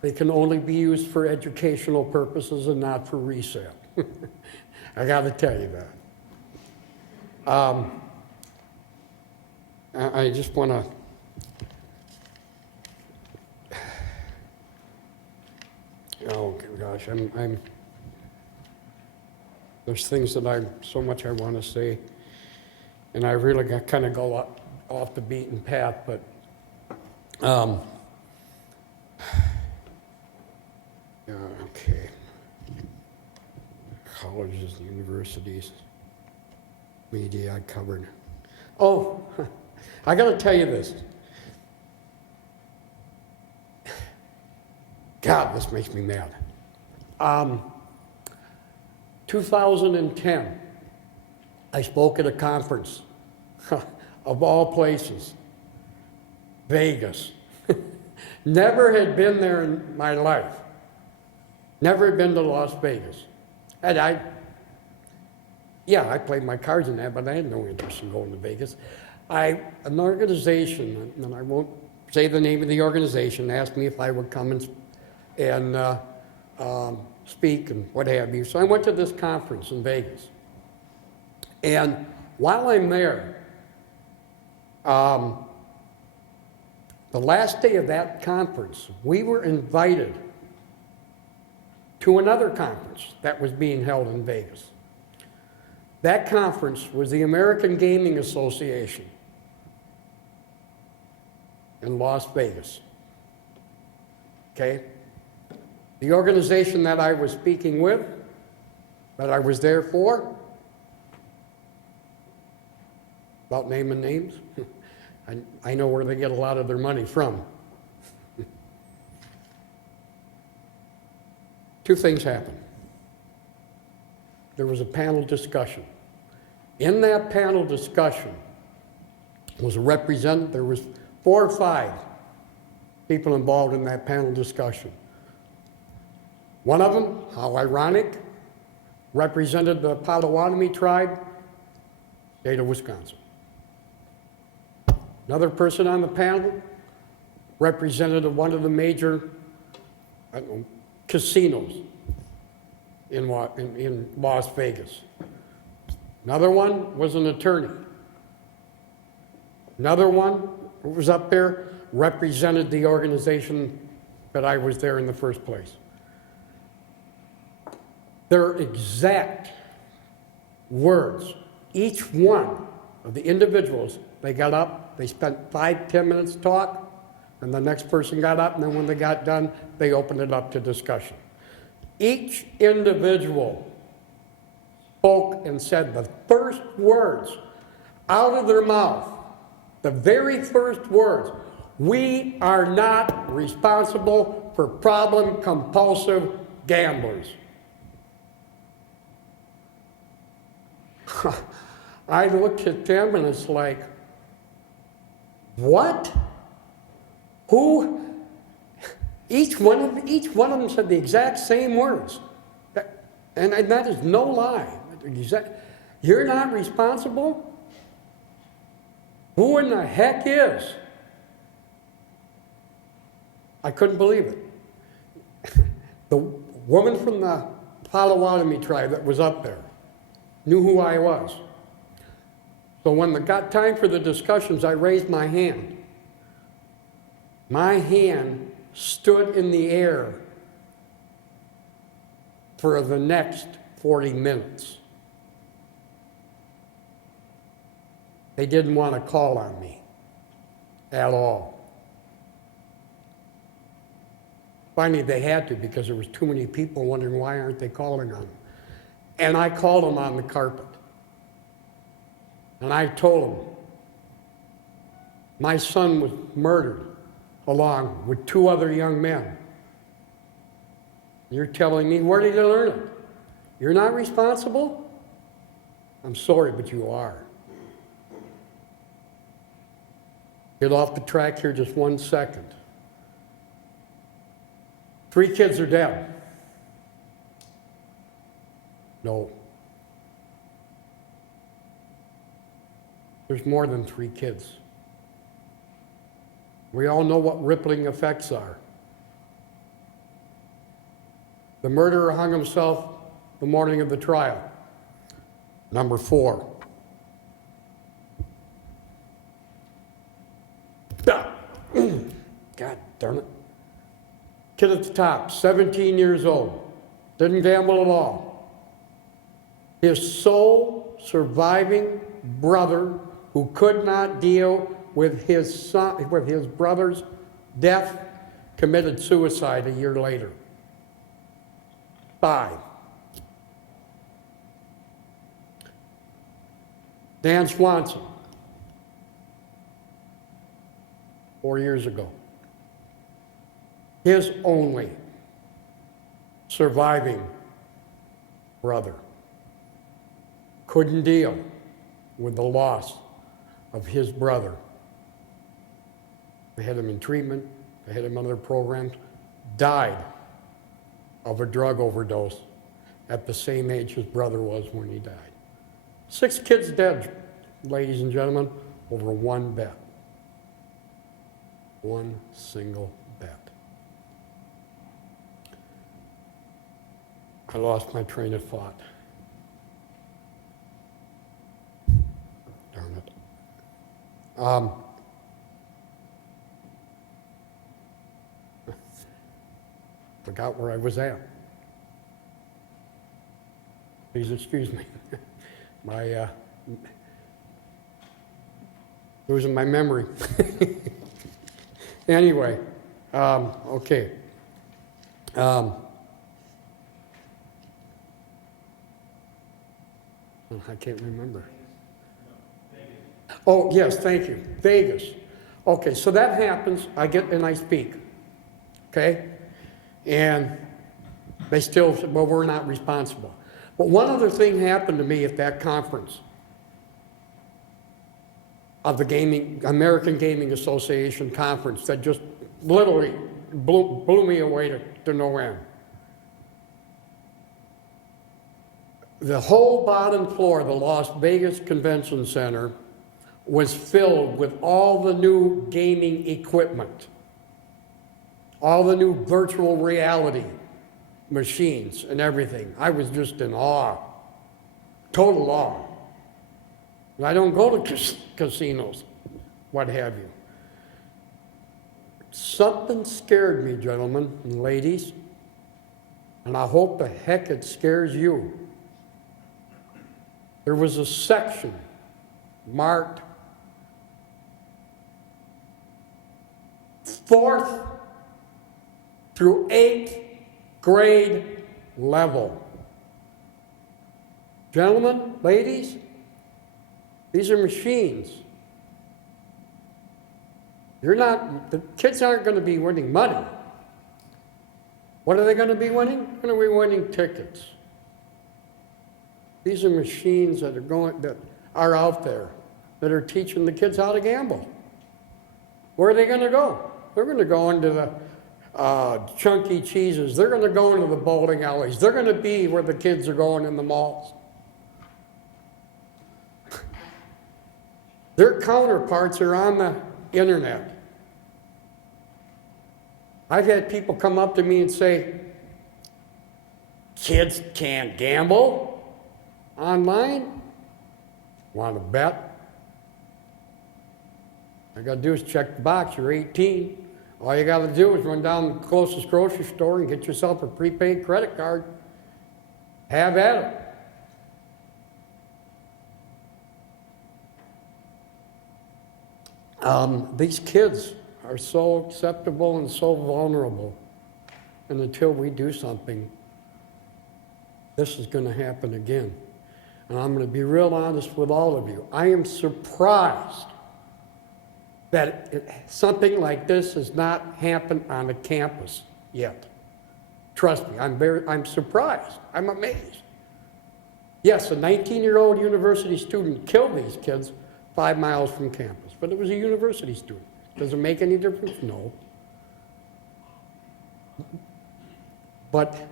They can only be used for educational purposes and not for resale. I got to tell you that. I just want to oh gosh, there's things that so much I want to say, and I really got kind of go off the beaten path, but okay. Colleges, universities, media I covered. Oh, I got to tell you this. God, this makes me mad. 2010, I spoke at a conference, of all places, Vegas. Never had been there in my life. Never had been to Las Vegas. And I played my cards in that, but I had no interest in going to Vegas. An organization, and I won't say the name of the organization, asked me if I would come and speak and what have you. So I went to this conference in Vegas. And while I'm there, the last day of that conference, we were invited to another conference that was being held in Vegas. That conference was the American Gaming Association in Las Vegas. Okay? The organization that I was speaking with, that I was there for, without naming names, I know where they get a lot of their money from. Two things happened. There was a panel discussion. In that panel discussion was a representative, there was 4 or 5 people involved in that panel discussion. One of them, how ironic, represented the Potawatomi tribe, state of Wisconsin. Another person on the panel represented one of the major casinos in Las Vegas. Another one was an attorney. Another one who was up there represented the organization that I was there in the first place. Their exact words, each one of the individuals, they got up, they spent 5-10 minutes talk, and the next person got up, and then when they got done, they opened it up to discussion. Each individual spoke and said the first words out of their mouth, the very first words, "We are not responsible for problem compulsive gamblers." I looked at them and it's like, what? Who? Each one of them said the exact same words. And that is no lie. You're not responsible? Who in the heck is? I couldn't believe it. The woman from the Potawatomi tribe that was up there knew who I was. So when it got time for the discussions, I raised my hand. My hand stood in the air for the next 40 minutes. They didn't want to call on me at all. Finally, they had to because there was too many people wondering why aren't they calling on them. And I called them on the carpet. And I told them, my son was murdered along with 2 other young men. You're telling me, where did you learn it? You're not responsible? I'm sorry, but you are. Get off the track here just 1 second. 3 kids are dead. No. There's more than 3 kids. We all know what rippling effects are. The murderer hung himself the morning of the trial. Number 4. God darn it. Kid at the top, 17 years old. Didn't gamble at all. His sole surviving brother, who could not deal with his brother's death, committed suicide a year later. 5. Dan Swanson, 4 years ago. His only surviving brother couldn't deal with the loss of his brother. They had him in treatment, they had him on other programs, died of a drug overdose at the same age his brother was when he died. 6 kids dead, ladies and gentlemen, over one bet. One single bet. I lost my train of thought. Darn it. Forgot where I was at. Please excuse me. My losing my memory. Anyway, okay. I can't remember. Oh, yes, thank you. Vegas. Okay, so that happens. I get and I speak. Okay? And they still said, well, we're not responsible. But one other thing happened to me at that conference of the American Gaming Association conference that just literally blew me away to no end. The whole bottom floor of the Las Vegas Convention Center was filled with all the new gaming equipment, all the new virtual reality machines and everything. I was just in awe, total awe. I don't go to casinos, what have you. Something scared me, gentlemen and ladies, and I hope the heck it scares you. There was a section marked 4th through 8th grade level. Gentlemen, ladies, these are machines. The kids aren't going to be winning money. What are they going to be winning? They're going to be winning tickets. These are machines that are out there that are teaching the kids how to gamble. Where are they going to go? They're going to go into the Chunky Cheeses. They're going to go into the bowling alleys. They're going to be where the kids are going in the malls. Their counterparts are on the internet. I've had people come up to me and say, kids can't gamble online? Want to bet? All you got to do is check the box. You're 18. All you got to do is run down the closest grocery store and get yourself a prepaid credit card. Have at it. These kids are so acceptable and so vulnerable. And until we do something, this is going to happen again. And I'm going to be real honest with all of you. I am surprised that something like this has not happened on a campus yet. Trust me, I'm surprised. I'm amazed. Yes, a 19-year-old university student killed these kids 5 miles from campus, but it was a university student. Does it make any difference? No. But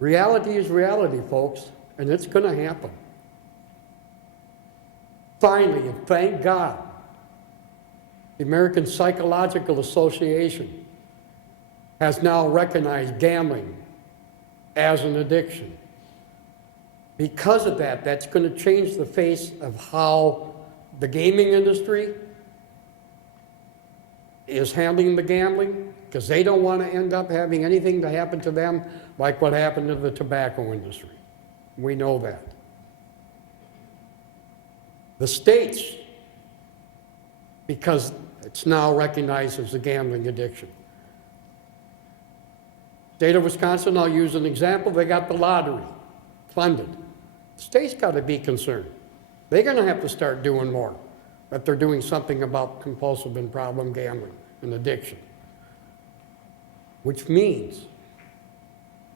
reality is reality, folks, and it's going to happen. Finally, and thank God, the American Psychological Association has now recognized gambling as an addiction. Because of that, that's going to change the face of how the gaming industry is handling the gambling, because they don't want to end up having anything to happen to them like what happened to the tobacco industry. We know that. The states, because it's now recognized as a gambling addiction. State of Wisconsin, I'll use an example, they got the lottery funded. The state's got to be concerned. They're going to have to start doing more, but they're doing something about compulsive and problem gambling and addiction. Which means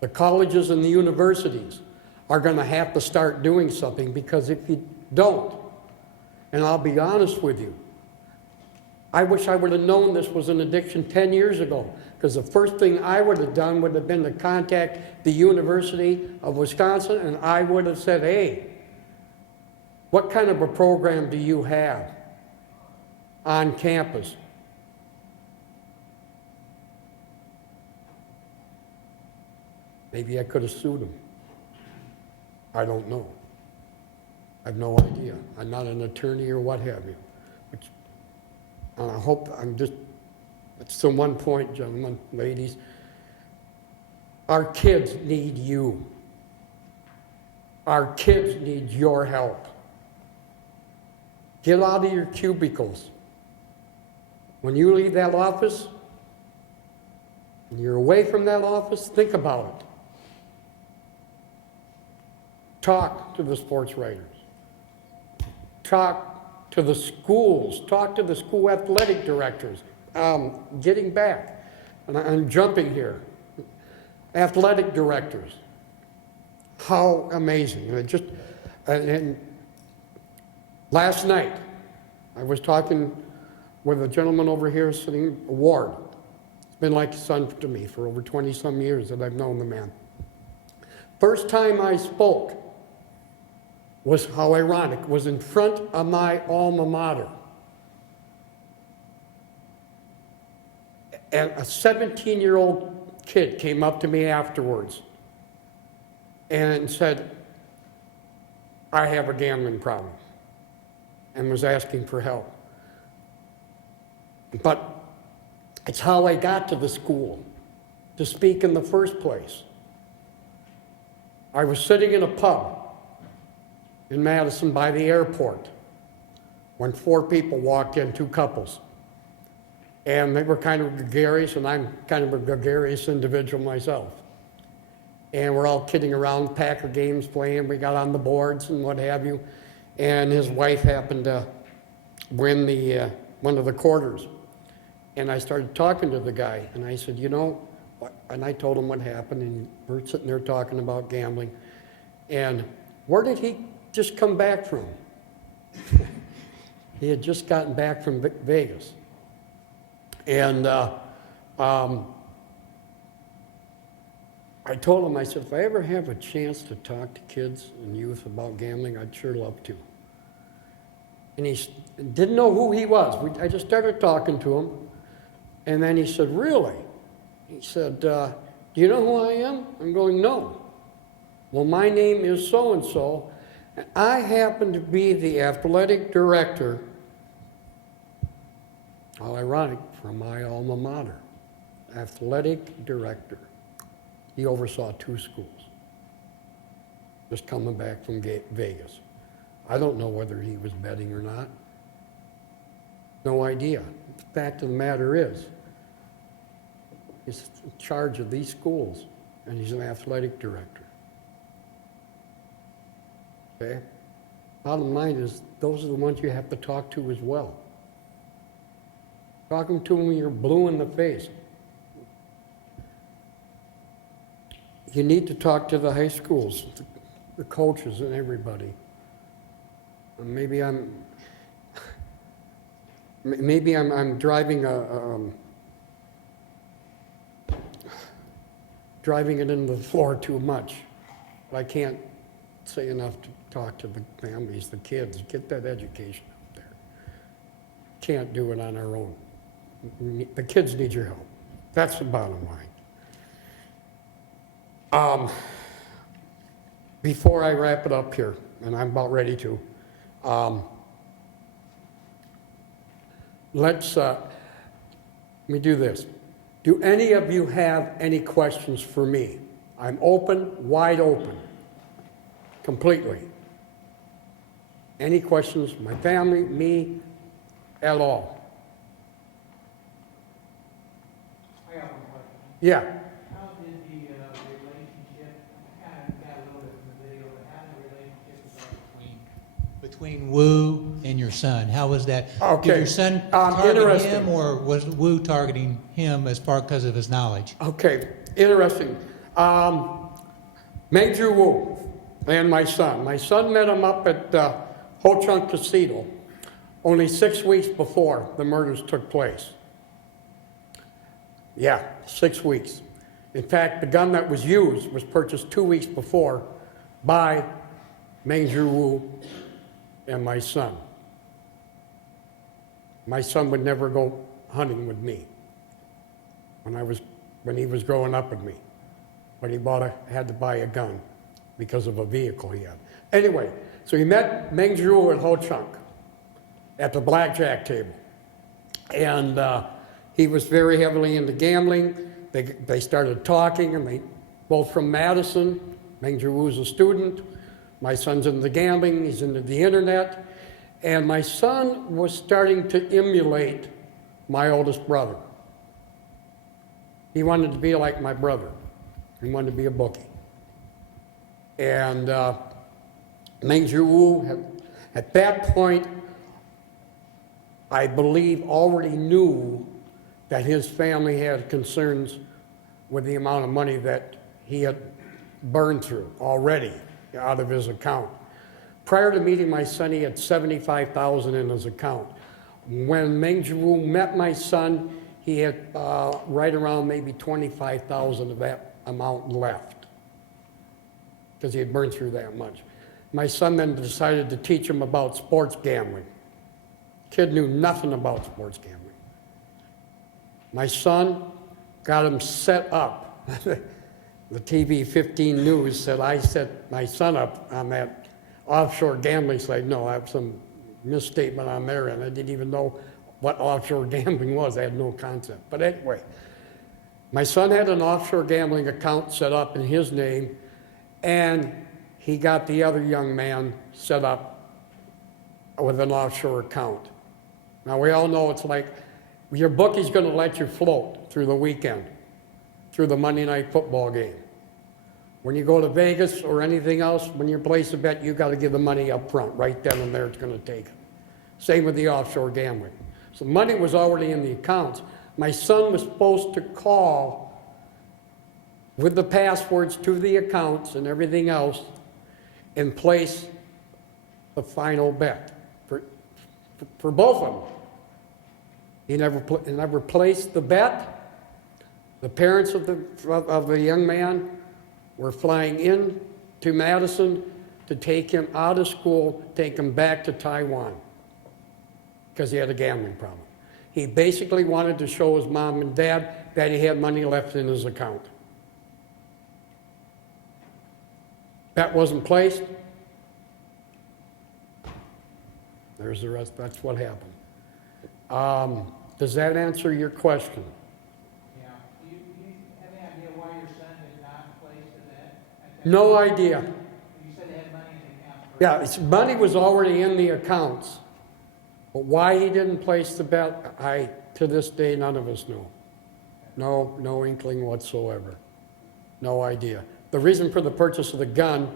the colleges and the universities are going to have to start doing something, because if you don't, and I'll be honest with you, I wish I would have known this was an addiction 10 years ago, because the first thing I would have done would have been to contact the University of Wisconsin, and I would have said, hey, what kind of a program do you have on campus? Maybe I could have sued them. I don't know. I have no idea. I'm not an attorney or what have you. And I hope it's the one point, gentlemen, ladies, our kids need you. Our kids need your help. Get out of your cubicles. When you leave that office, and you're away from that office, think about it. Talk to the sports writers. Talk to the schools. Talk to the school athletic directors. Getting back, and I'm jumping here. Athletic directors. How amazing. And last night, I was talking with a gentleman over here sitting, Ward. It's been like a son to me for over 20-some years that I've known the man. First time I spoke was, how ironic, was in front of my alma mater. And a 17-year-old kid came up to me afterwards and said, I have a gambling problem, and was asking for help. But it's how I got to the school to speak in the first place. I was sitting in a pub in Madison by the airport when 4 people walked in, 2 couples. And they were kind of gregarious, and I'm kind of a gregarious individual myself. And we're all kidding around, Packer games playing, we got on the boards and what have you. And his wife happened to win one of the quarters. And I started talking to the guy, and I said, you know, and I told him what happened, and we're sitting there talking about gambling. And where did he just come back from? He had just gotten back from Vegas. And I told him, I said, if I ever have a chance to talk to kids and youth about gambling, I'd sure love to. And he didn't know who he was. I just started talking to him. And then he said, really? He said, do you know who I am? I'm going, no. Well, my name is so-and-so. And I happen to be the athletic director, how ironic, from my alma mater. Athletic director. He oversaw 2 schools. Just coming back from Vegas. I don't know whether he was betting or not. No idea. The fact of the matter is, he's in charge of these schools, and he's an athletic director. Okay? Bottom line is, those are the ones you have to talk to as well. Talking to them, you're blue in the face. You need to talk to the high schools, the coaches and everybody. And maybe I'm driving driving it into the floor too much. But I can't say enough to talk to the families, the kids, get that education out there. Can't do it on our own. The kids need your help. That's the bottom line. Before I wrap it up here, and I'm about ready to, let me do this. Do any of you have any questions for me? I'm open, wide open, completely. Any questions, my family, me, at all? I have one question. Yeah. How did the relationship, I kind of got a little bit from the video, but how did the relationship between Wu and your son? How was that? Okay. Did your son target interesting. him, or was Wu targeting him as part because of his knowledge? Okay, interesting. Meng Wu, and my son. My son met him up at Ho Chunk Casino only 6 weeks before the murders took place. Yeah, 6 weeks. In fact, the gun that was used was purchased 2 weeks before by Ncaa Wu and my son. My son would never go hunting with me when he was growing up with me. But he had to buy a gun because of a vehicle he had. Anyway, so he met Ncaa Wu at Ho Chunk at the blackjack table. And he was very heavily into gambling. They started talking, and they both from Madison. Ncaa Wu's a student. My son's into gambling. He's into the internet. And my son was starting to emulate my oldest brother. He wanted to be like my brother. He wanted to be a bookie. And Ncaa Wu, at that point, I believe already knew that his family had concerns with the amount of money that he had burned through already out of his account. Prior to meeting my son, he had $75,000 in his account. When Ncaa Wu met my son, he had right around maybe $25,000 of that amount left because he had burned through that much. My son then decided to teach him about sports gambling. Kid knew nothing about sports gambling. My son got him set up. The TV 15 News said I set my son up on that offshore gambling site. No, I have some misstatement on there, and I didn't even know what offshore gambling was. I had no concept. But anyway, my son had an offshore gambling account set up in his name, and he got the other young man set up with an offshore account. Now, we all know it's like your bookie's going to let you float through the weekend, through the Monday night football game. When you go to Vegas or anything else, when you place a bet, you've got to give the money up front. Right then and there, it's going to take it. Same with the offshore gambling. So money was already in the accounts. My son was supposed to call with the passwords to the accounts and everything else and place the final bet for both of them. He never placed the bet. The parents of the young man were flying in to Madison to take him out of school, take him back to Taiwan because he had a gambling problem. He basically wanted to show his mom and dad that he had money left in his account. Bet wasn't placed. There's the rest. That's what happened. Does that answer your question? Yeah. Do you have any idea why your son did not place the bet? No idea. You said they had money in the account. Yeah, money was already in the accounts. But why he didn't place the bet, to this day, none of us know. No inkling whatsoever. No idea. The reason for the purchase of the gun,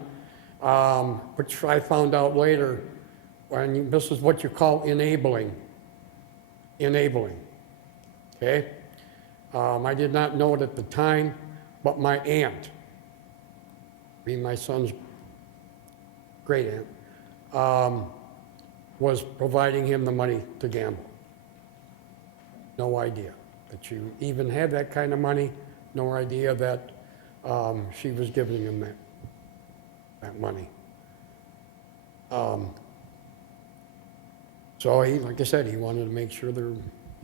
which I found out later, this is what you call enabling. Enabling. Okay? I did not know it at the time, but my aunt, my son's great aunt, was providing him the money to gamble. No idea that you even had that kind of money. No idea that she was giving him that money. So he, like I said, he wanted to make sure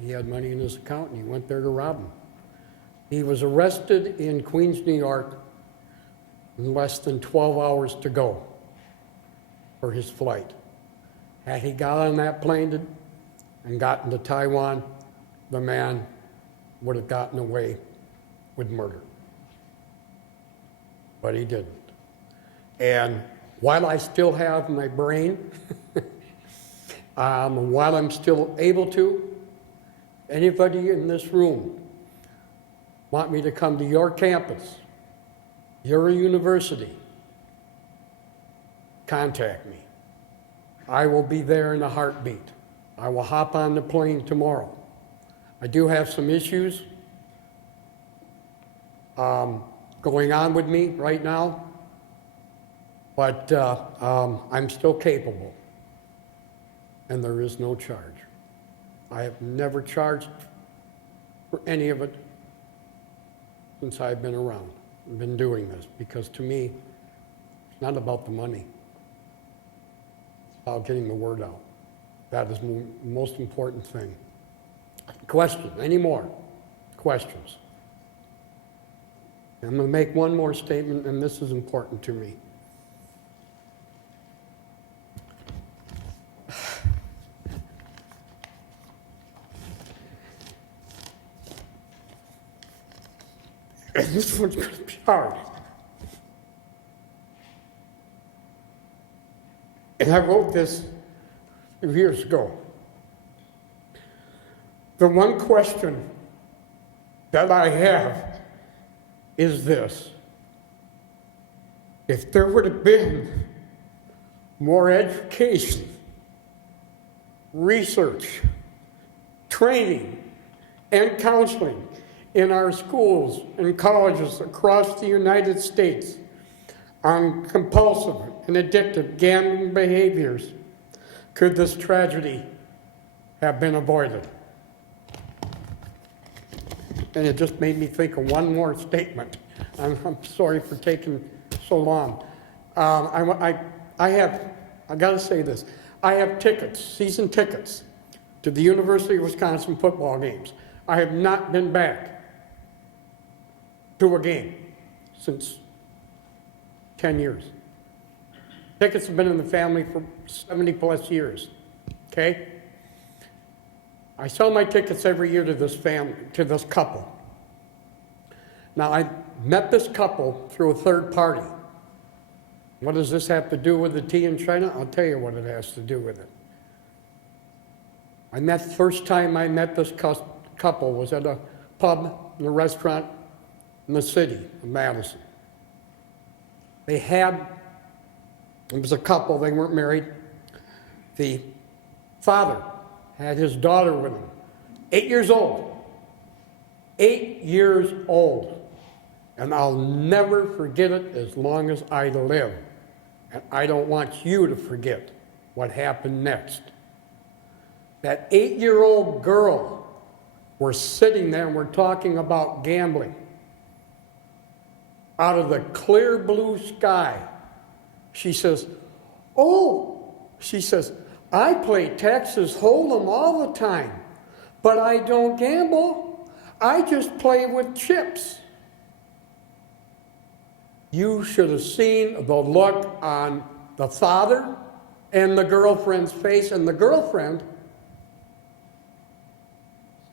he had money in his account, and he went there to rob him. He was arrested in Queens, New York, in less than 12 hours to go for his flight. Had he got on that plane and gotten to Taiwan, the man would have gotten away with murder. But he didn't. And while I still have my brain, while I'm still able to, anybody in this room want me to come to your campus, your university, contact me. I will be there in a heartbeat. I will hop on the plane tomorrow. I do have some issues going on with me right now. But I'm still capable, and there is no charge. I have never charged for any of it since I've been around, I've been doing this, because to me, it's not about the money. It's about getting the word out. That is the most important thing. Question, any more questions? I'm going to make one more statement, and this is important to me. And this one's going to be hard. And I wrote this years ago. The one question that I have is this. If there would have been more education, research, training, and counseling in our schools and colleges across the United States on compulsive and addictive gambling behaviors, could this tragedy have been avoided? And it just made me think of one more statement. I'm sorry for taking so long. I gotta say this. I have tickets, season tickets, to the University of Wisconsin football games. I have not been back to a game since 10 years. Tickets have been in the family for 70 plus years, okay? I sell my tickets every year to this family, to this couple. Now, I met this couple through a third party. What does this have to do with the tea in China? I'll tell you what it has to do with it. First time I met this couple was at a pub and a restaurant in the city of Madison. It was a couple, they weren't married. The father had his daughter with him, 8 years old. 8 years old. And I'll never forget it as long as I live. And I don't want you to forget what happened next. That 8-year-old girl, we're sitting there and we're talking about gambling. Out of the clear blue sky, she says, I play Texas Hold'em all the time, but I don't gamble. I just play with chips. You should have seen the look on the father and the girlfriend's face, and the girlfriend,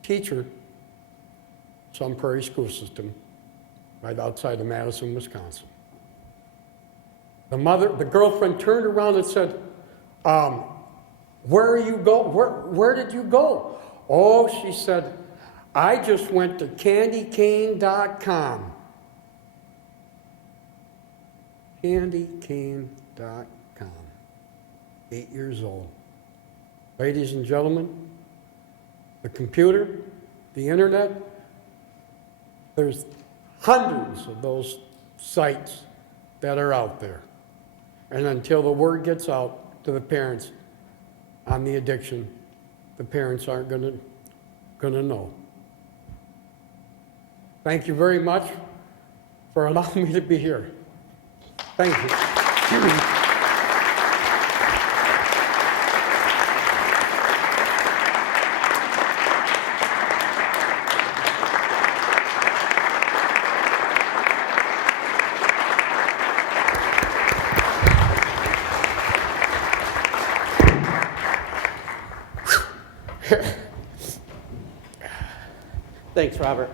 teacher, some Prairie school system, right outside of Madison, Wisconsin. The girlfriend turned around and said, where did you go? Oh, she said, I just went to candycane.com. Candycane.com. 8 years old. Ladies and gentlemen, the computer, the internet, there's hundreds of those sites that are out there. And until the word gets out to the parents on the addiction, the parents aren't gonna know. Thank you very much for allowing me to be here. Thank you. Thanks, Robert.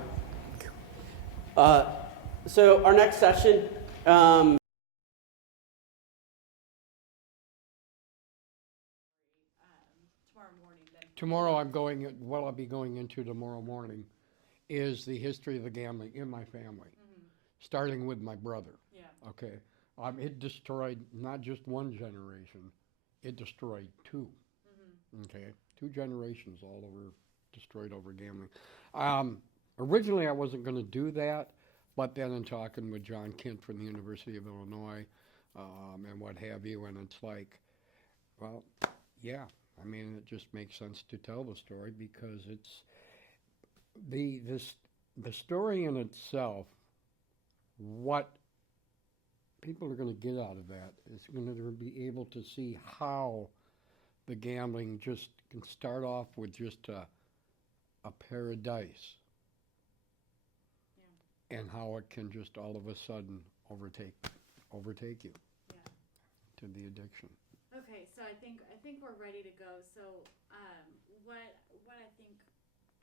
So our next session, Tomorrow I'll be going into tomorrow morning, is the history of the gambling in my family, starting with my brother. Yeah. Okay. It destroyed not just one generation, it destroyed two. Okay. 2 generations all over, destroyed over gambling. Originally I wasn't going to do that, but then in talking with John Kent from the University of Illinois, and what have you, and it's like, well, yeah, I mean, it just makes sense to tell the story because it's the story in itself, what people are going to get out of that is going to be able to see how the gambling just can start off with just a pair of dice, and how it can just all of a sudden overtake you to the addiction. Okay, so I think we're ready to go. So what I think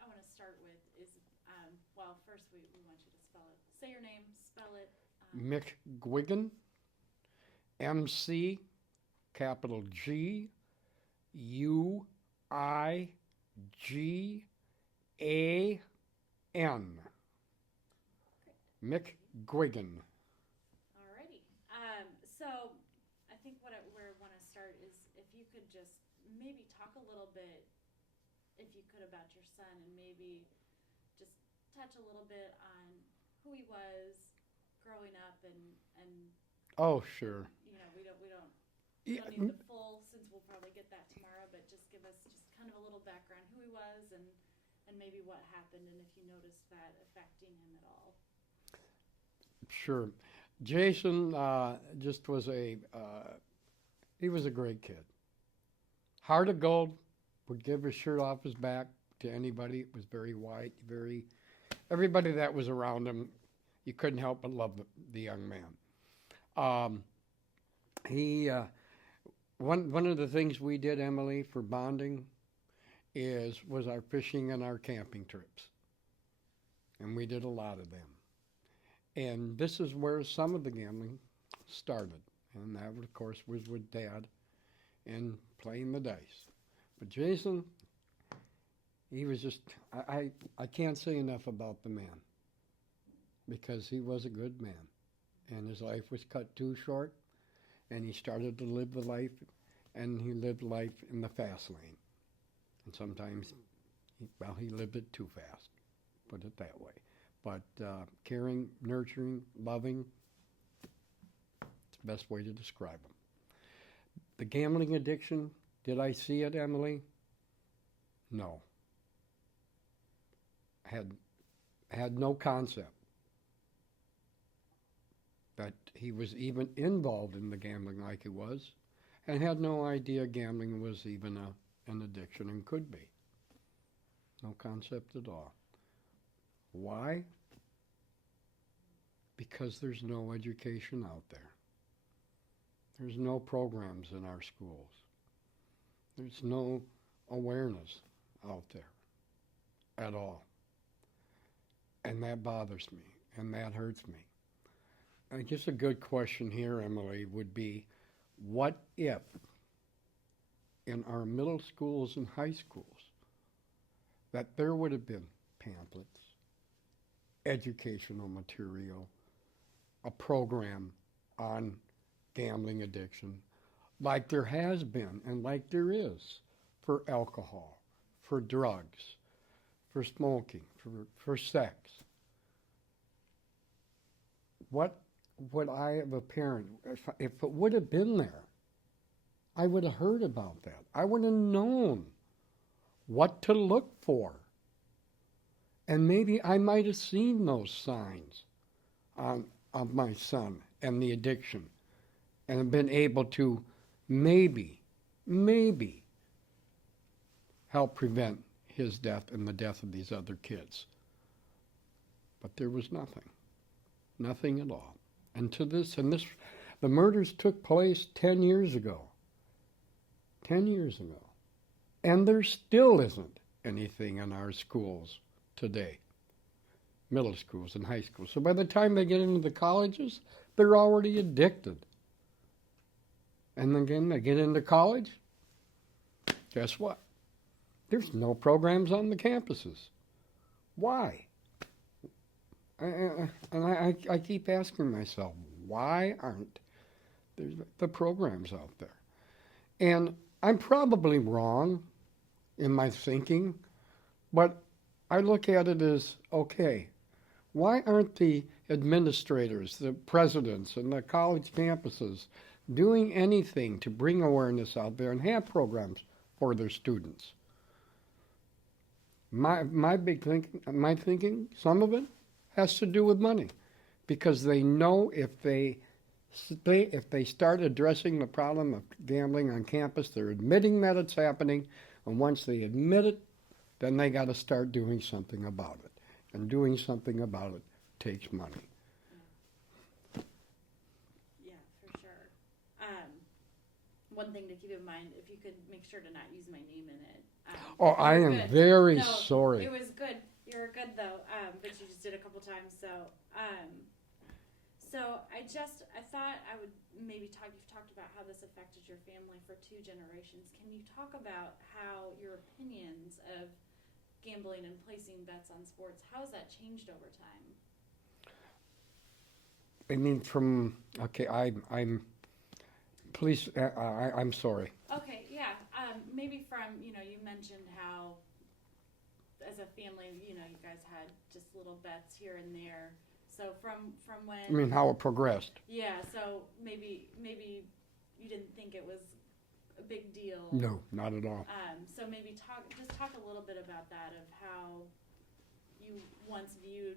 I want to start with is well, first we want you to spell it. Say your name, spell it. McGuigan, MC, capital G, U-I-G-A-N. McGuigan. Alrighty. So I think where I want to start is if you could just maybe talk a little bit, if you could, about your son, and maybe just touch a little bit on who he was growing up, and Oh, sure. you know, we don't need the full, since we'll probably get that tomorrow, but just give us just kind of a little background, who he was, and maybe what happened, and if you noticed that affecting him at all. Sure. Jason just was he was a great kid. Heart of gold, would give his shirt off his back to anybody. It was very white, everybody that was around him, you couldn't help but love the young man. One of the things we did, Emily, for bonding was our fishing and our camping trips. And we did a lot of them. And this is where some of the gambling started. And that, of course, was with Dad and playing the dice. But Jason, he was just, I can't say enough about the man, because he was a good man. And his life was cut too short, and he started to live the life, and he lived life in the fast lane. And sometimes, he lived it too fast, put it that way. But caring, nurturing, loving, it's the best way to describe him. The gambling addiction, did I see it, Emily? No. Had no concept that he was even involved in the gambling like he was, and had no idea gambling was even an addiction and could be. No concept at all. Why? Because there's no education out there. There's no programs in our schools. There's no awareness out there at all. And that bothers me, and that hurts me. I guess a good question here, Emily, would be, what if in our middle schools and high schools that there would have been pamphlets, educational material, a program on gambling addiction, like there has been and like there is for alcohol, for drugs, for smoking, for sex. What would I, have a parent, if it would have been there, I would have heard about that. I would have known what to look for. And maybe I might have seen those signs of my son and the addiction, and have been able to maybe help prevent his death and the death of these other kids. But there was nothing at all. And the murders took place 10 years ago. 10 years ago. And there still isn't anything in our schools today, middle schools and high schools. So by the time they get into the colleges, they're already addicted. And again, they get into college, guess what? There's no programs on the campuses. Why? And I keep asking myself, why aren't there the programs out there? And I'm probably wrong in my thinking, but I look at it as, okay, why aren't the administrators, the presidents, and the college campuses doing anything to bring awareness out there and have programs for their students. My thinking, some of it has to do with money, because they know if they start addressing the problem of gambling on campus, they're admitting that it's happening, and once they admit it, then they got to start doing something about it. And doing something about it takes money. Yeah, for sure. One thing to keep in mind, if you could make sure to not use my name in it. Oh, I am good. very No, sorry. It was good. You were good though, but you just did a couple times. So I thought I would maybe talk. You've talked about how this affected your family for 2 generations. Can you talk about how your opinions of gambling and placing bets on sports, how has that changed over time? I mean, please, I'm sorry. Okay, yeah. Maybe from, you mentioned how as a family, you guys had just little bets here and there. So from when... I mean, how it progressed. Yeah, so maybe you didn't think it was a big deal. No, not at all. So maybe talk a little bit about that, of how you once viewed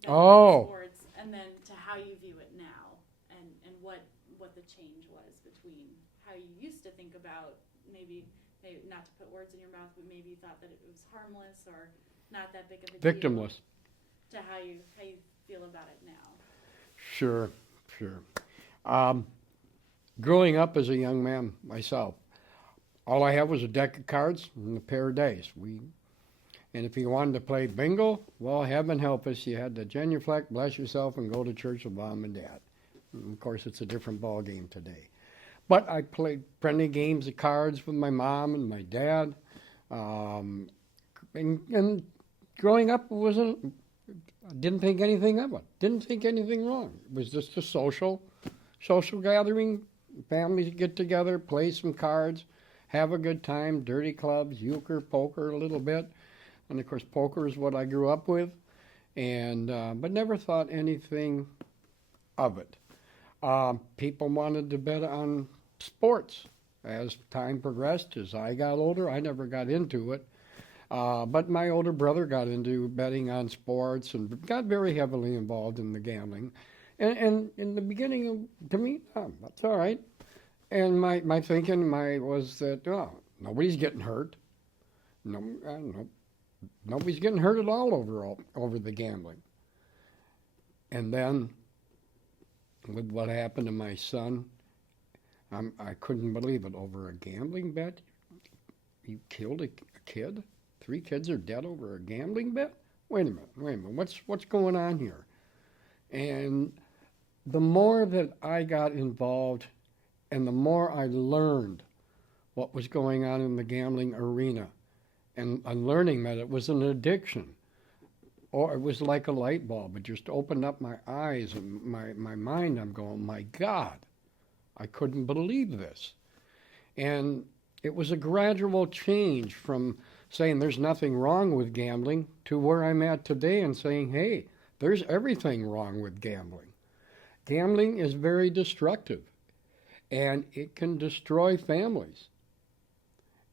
sports, and then to how you view it now, and what the change was between how you used to think about, maybe not to put words in your mouth, but maybe you thought that it was harmless or not that big of a Victimless. deal, to how you feel about it now. Sure. Growing up as a young man myself, all I had was a deck of cards and a pair of dice. And if you wanted to play bingo, well, heaven help us, you had to genuflect, bless yourself, and go to church with mom and dad. And of course, it's a different ball game today. But I played friendly games of cards with my mom and my dad. And growing up, I didn't think anything of it. Didn't think anything wrong. It was just a social gathering. Families get together, play some cards, have a good time, dirty clubs, euchre, poker a little bit. And of course, poker is what I grew up with, and but never thought anything of it. People wanted to bet on sports. As time progressed, as I got older, I never got into it. But my older brother got into betting on sports and got very heavily involved in the gambling. And in the beginning, to me, that's all right. And my thinking was that, nobody's getting hurt. No, nobody's getting hurt at all over the gambling. And then, with what happened to my son, I couldn't believe it. Over a gambling bet? You killed a kid? 3 kids are dead over a gambling bet? Wait a minute. What's going on here? And the more that I got involved and the more I learned what was going on in the gambling arena, and learning that it was an addiction, or it was like a light bulb. It just opened up my eyes and my mind. I'm going, my God, I couldn't believe this. And it was a gradual change from saying there's nothing wrong with gambling to where I'm at today and saying, hey, there's everything wrong with gambling. Gambling is very destructive, and it can destroy families.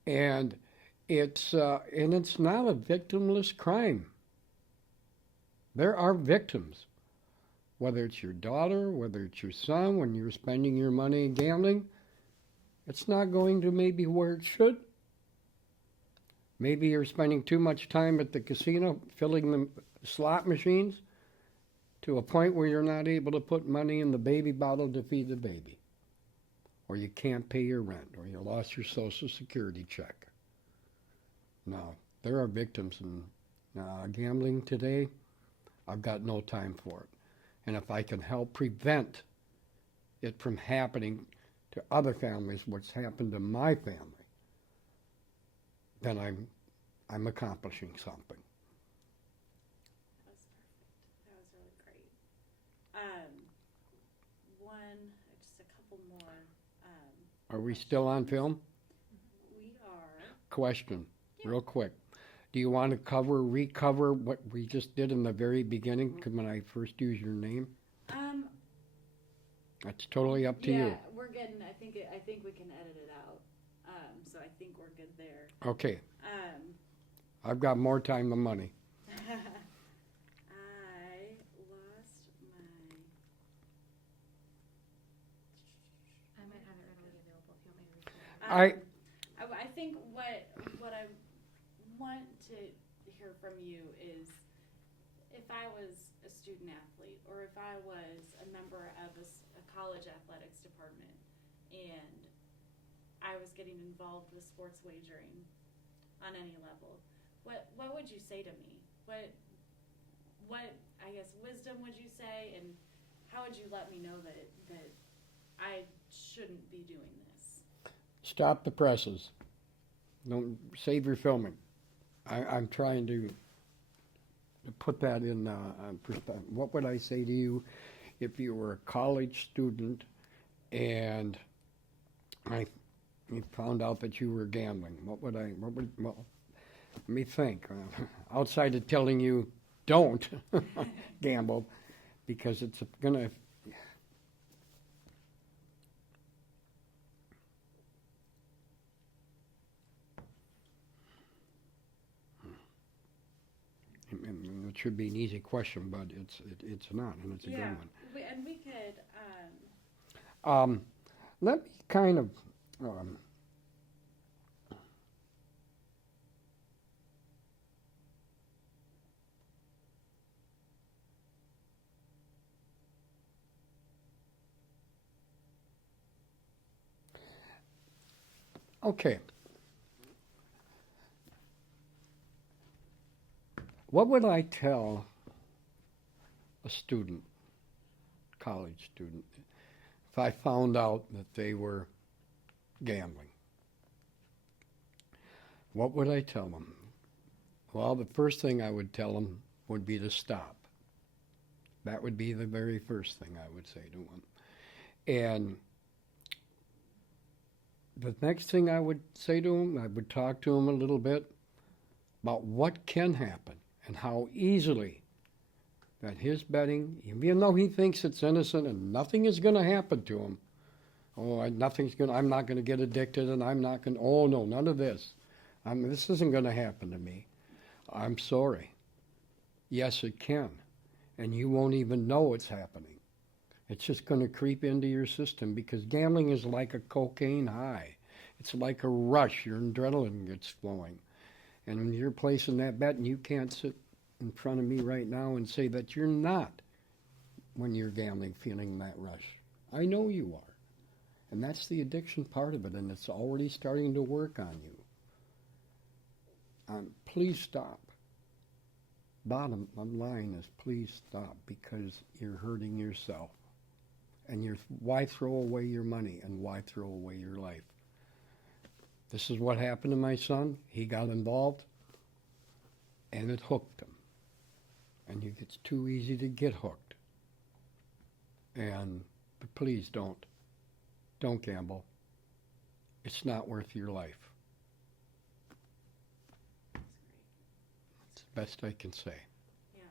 And it's not a victimless crime. There are victims, whether it's your daughter, whether it's your son, when you're spending your money gambling, it's not going to maybe where it should. Maybe you're spending too much time at the casino filling the slot machines to a point where you're not able to put money in the baby bottle to feed the baby. Or you can't pay your rent, or you lost your Social Security check. No, there are victims in gambling today. I've got no time for it. And if I can help prevent it from happening to other families, what's happened to my family, then I'm accomplishing something. That was perfect. That was really great. Just a couple more. Are we still on film? We are. Question, real quick. Do you want to recover what we just did in the very beginning when I first used your name? That's totally up to you. Yeah, we're getting. I think we can edit it out. So I think we're good there. Okay. I've got more time than money. I lost my. I might have it readily available if you want me to read it. I think what I want to hear from you is if I was a student athlete or if I was a member of a college athletics department and I was getting involved with sports wagering on any level, what would you say to me? What I guess wisdom would you say, and how would you let me know that I shouldn't be doing this? Stop the presses. Don't save your filming. I'm trying to put that in perspective. What would I say to you if you were a college student and you found out that you were gambling? Well, let me think. Outside of telling you don't gamble, because it's gonna. It should be an easy question, but it's not, and it's a good one. And we could. Let me kind of. Okay. What would I tell a student, college student, if I found out that they were gambling? What would I tell them? Well, the first thing I would tell them would be to stop. That would be the very first thing I would say to them. And the next thing I would say to them, I would talk to them a little bit about what can happen and how easily that his betting, even though he thinks it's innocent and nothing is going to happen to him, I'm not going to get addicted and I'm not going to, oh no, none of this. This isn't going to happen to me. I'm sorry. Yes, it can. And you won't even know it's happening. It's just going to creep into your system because gambling is like a cocaine high. It's like a rush. Your adrenaline gets flowing. And when you're placing that bet, and you can't sit in front of me right now and say that you're not, when you're gambling, feeling that rush. I know you are. And that's the addiction part of it, and it's already starting to work on you. Please stop. Bottom line is please stop, because you're hurting yourself. And why throw away your money and why throw away your life? This is what happened to my son. He got involved and it hooked him. And it's too easy to get hooked. But please don't gamble. It's not worth your life. It's the best I can say. Yeah.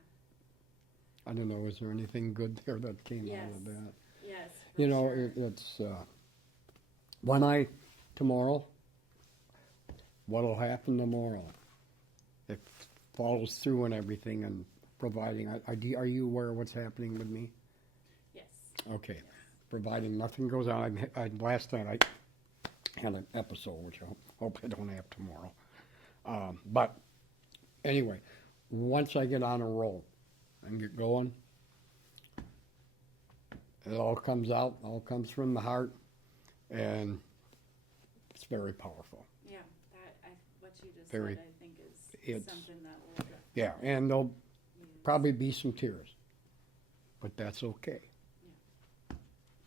I don't know, is there anything good there that came out of that? Yes. You know, it's tomorrow, what'll happen tomorrow? It follows through and everything and providing. Are you aware of what's happening with me? Yes. Okay. Providing nothing goes on. Last night I had an episode, which I hope I don't have tomorrow. But anyway, once I get on a roll and get going, it all comes out, all comes from the heart, and it's very powerful. Yeah, what you just Very, said, I think, is something that will. Yeah, and there'll probably be some tears, but that's okay. Yeah.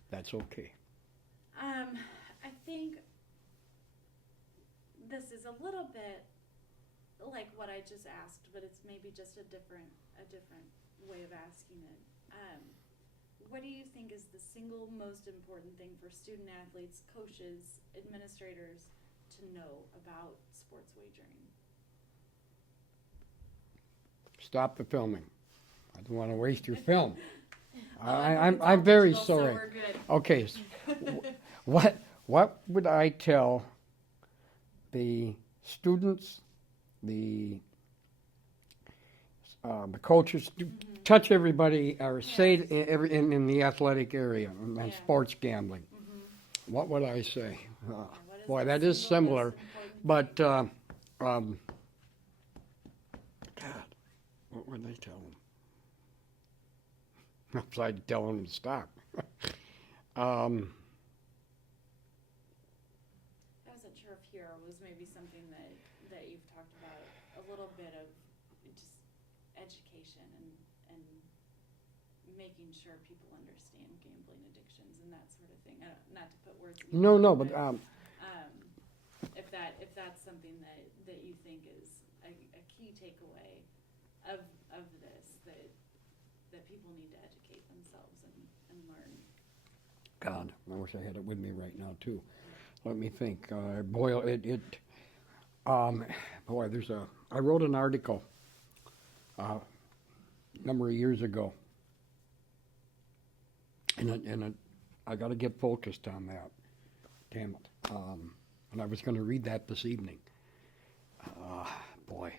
That's okay. I think this is a little bit like what I just asked, but it's maybe just a different way of asking it. What do you think is the single most important thing for student athletes, coaches, administrators to know about sports wagering? Stop the filming. I don't want to waste your film. I'm very sorry. So we're good. Okay, what would I tell the students, the coaches, touch everybody, or say in the athletic area and sports gambling? What would I say? Boy, that is similar, but God, what would I tell them? I'd tell them to stop. I wasn't sure if here was maybe something that you've talked about, a little bit of just education and making sure people understand gambling addictions and that sort of thing. Not to put words in your No, mouth, but if that's something that you think is a key takeaway of this, that people need to educate themselves and learn. God, I wish I had it with me right now too. Let me think. I wrote an article a number of years ago, and I got to get focused on that. Damn it. And I was going to read that this evening. Boy.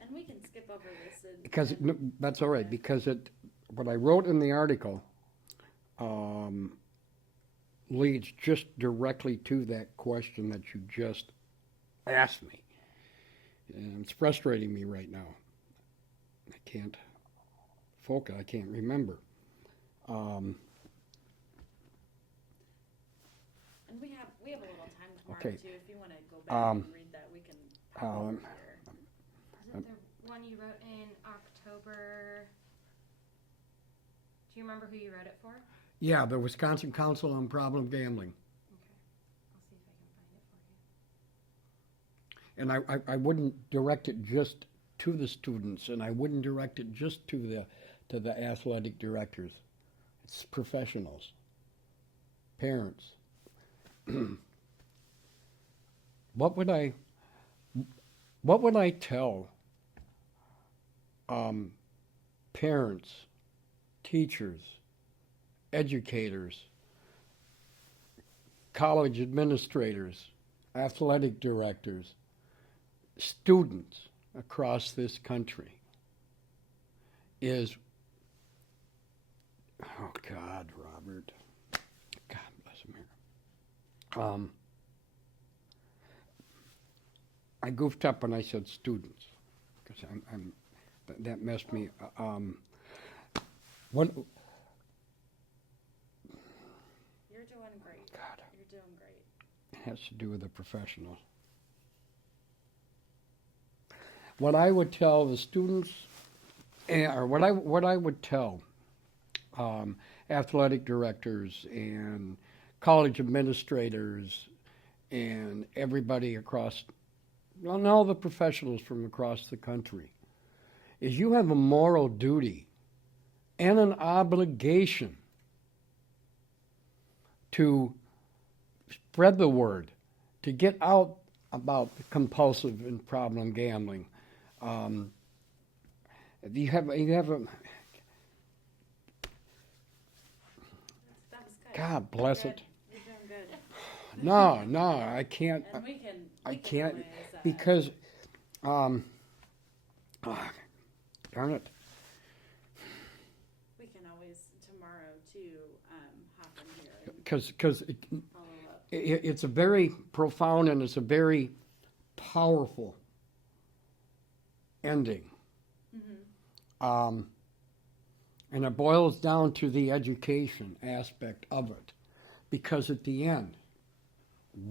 And we can skip over this. Because that's all right. Because what I wrote in the article leads just directly to that question that you just asked me, and it's frustrating me right now. I can't focus. I can't remember. And we have a little time tomorrow Okay. too. If you want to go back and read that, we can. Isn't there one you wrote in October? Do you remember who you wrote it for? Yeah, the Wisconsin Council on Problem Gambling. Okay. I'll see if I can find it for you. And I wouldn't direct it just to the students, and I wouldn't direct it just to the athletic directors. It's professionals, parents. What would I tell parents, teachers, educators, college administrators, athletic directors, students across this country is, oh God, Robert, God bless America. I goofed up when I said students, because that messed me. One. You're doing great. God. You're doing great. It has to do with the professionals. What I would tell the students, or what I would tell athletic directors and college administrators and everybody across, and all the professionals from across the country, is you have a moral duty and an obligation to spread the word, to get out about compulsive and problem gambling. You have a That was good. God bless You're it. You're doing good. No, I can't. And I we can't can always, because, darn it. we can always tomorrow too hop in here. And Because follow up. it's a very profound and it's a very powerful ending. And it boils down to the education aspect of it. Because at the end,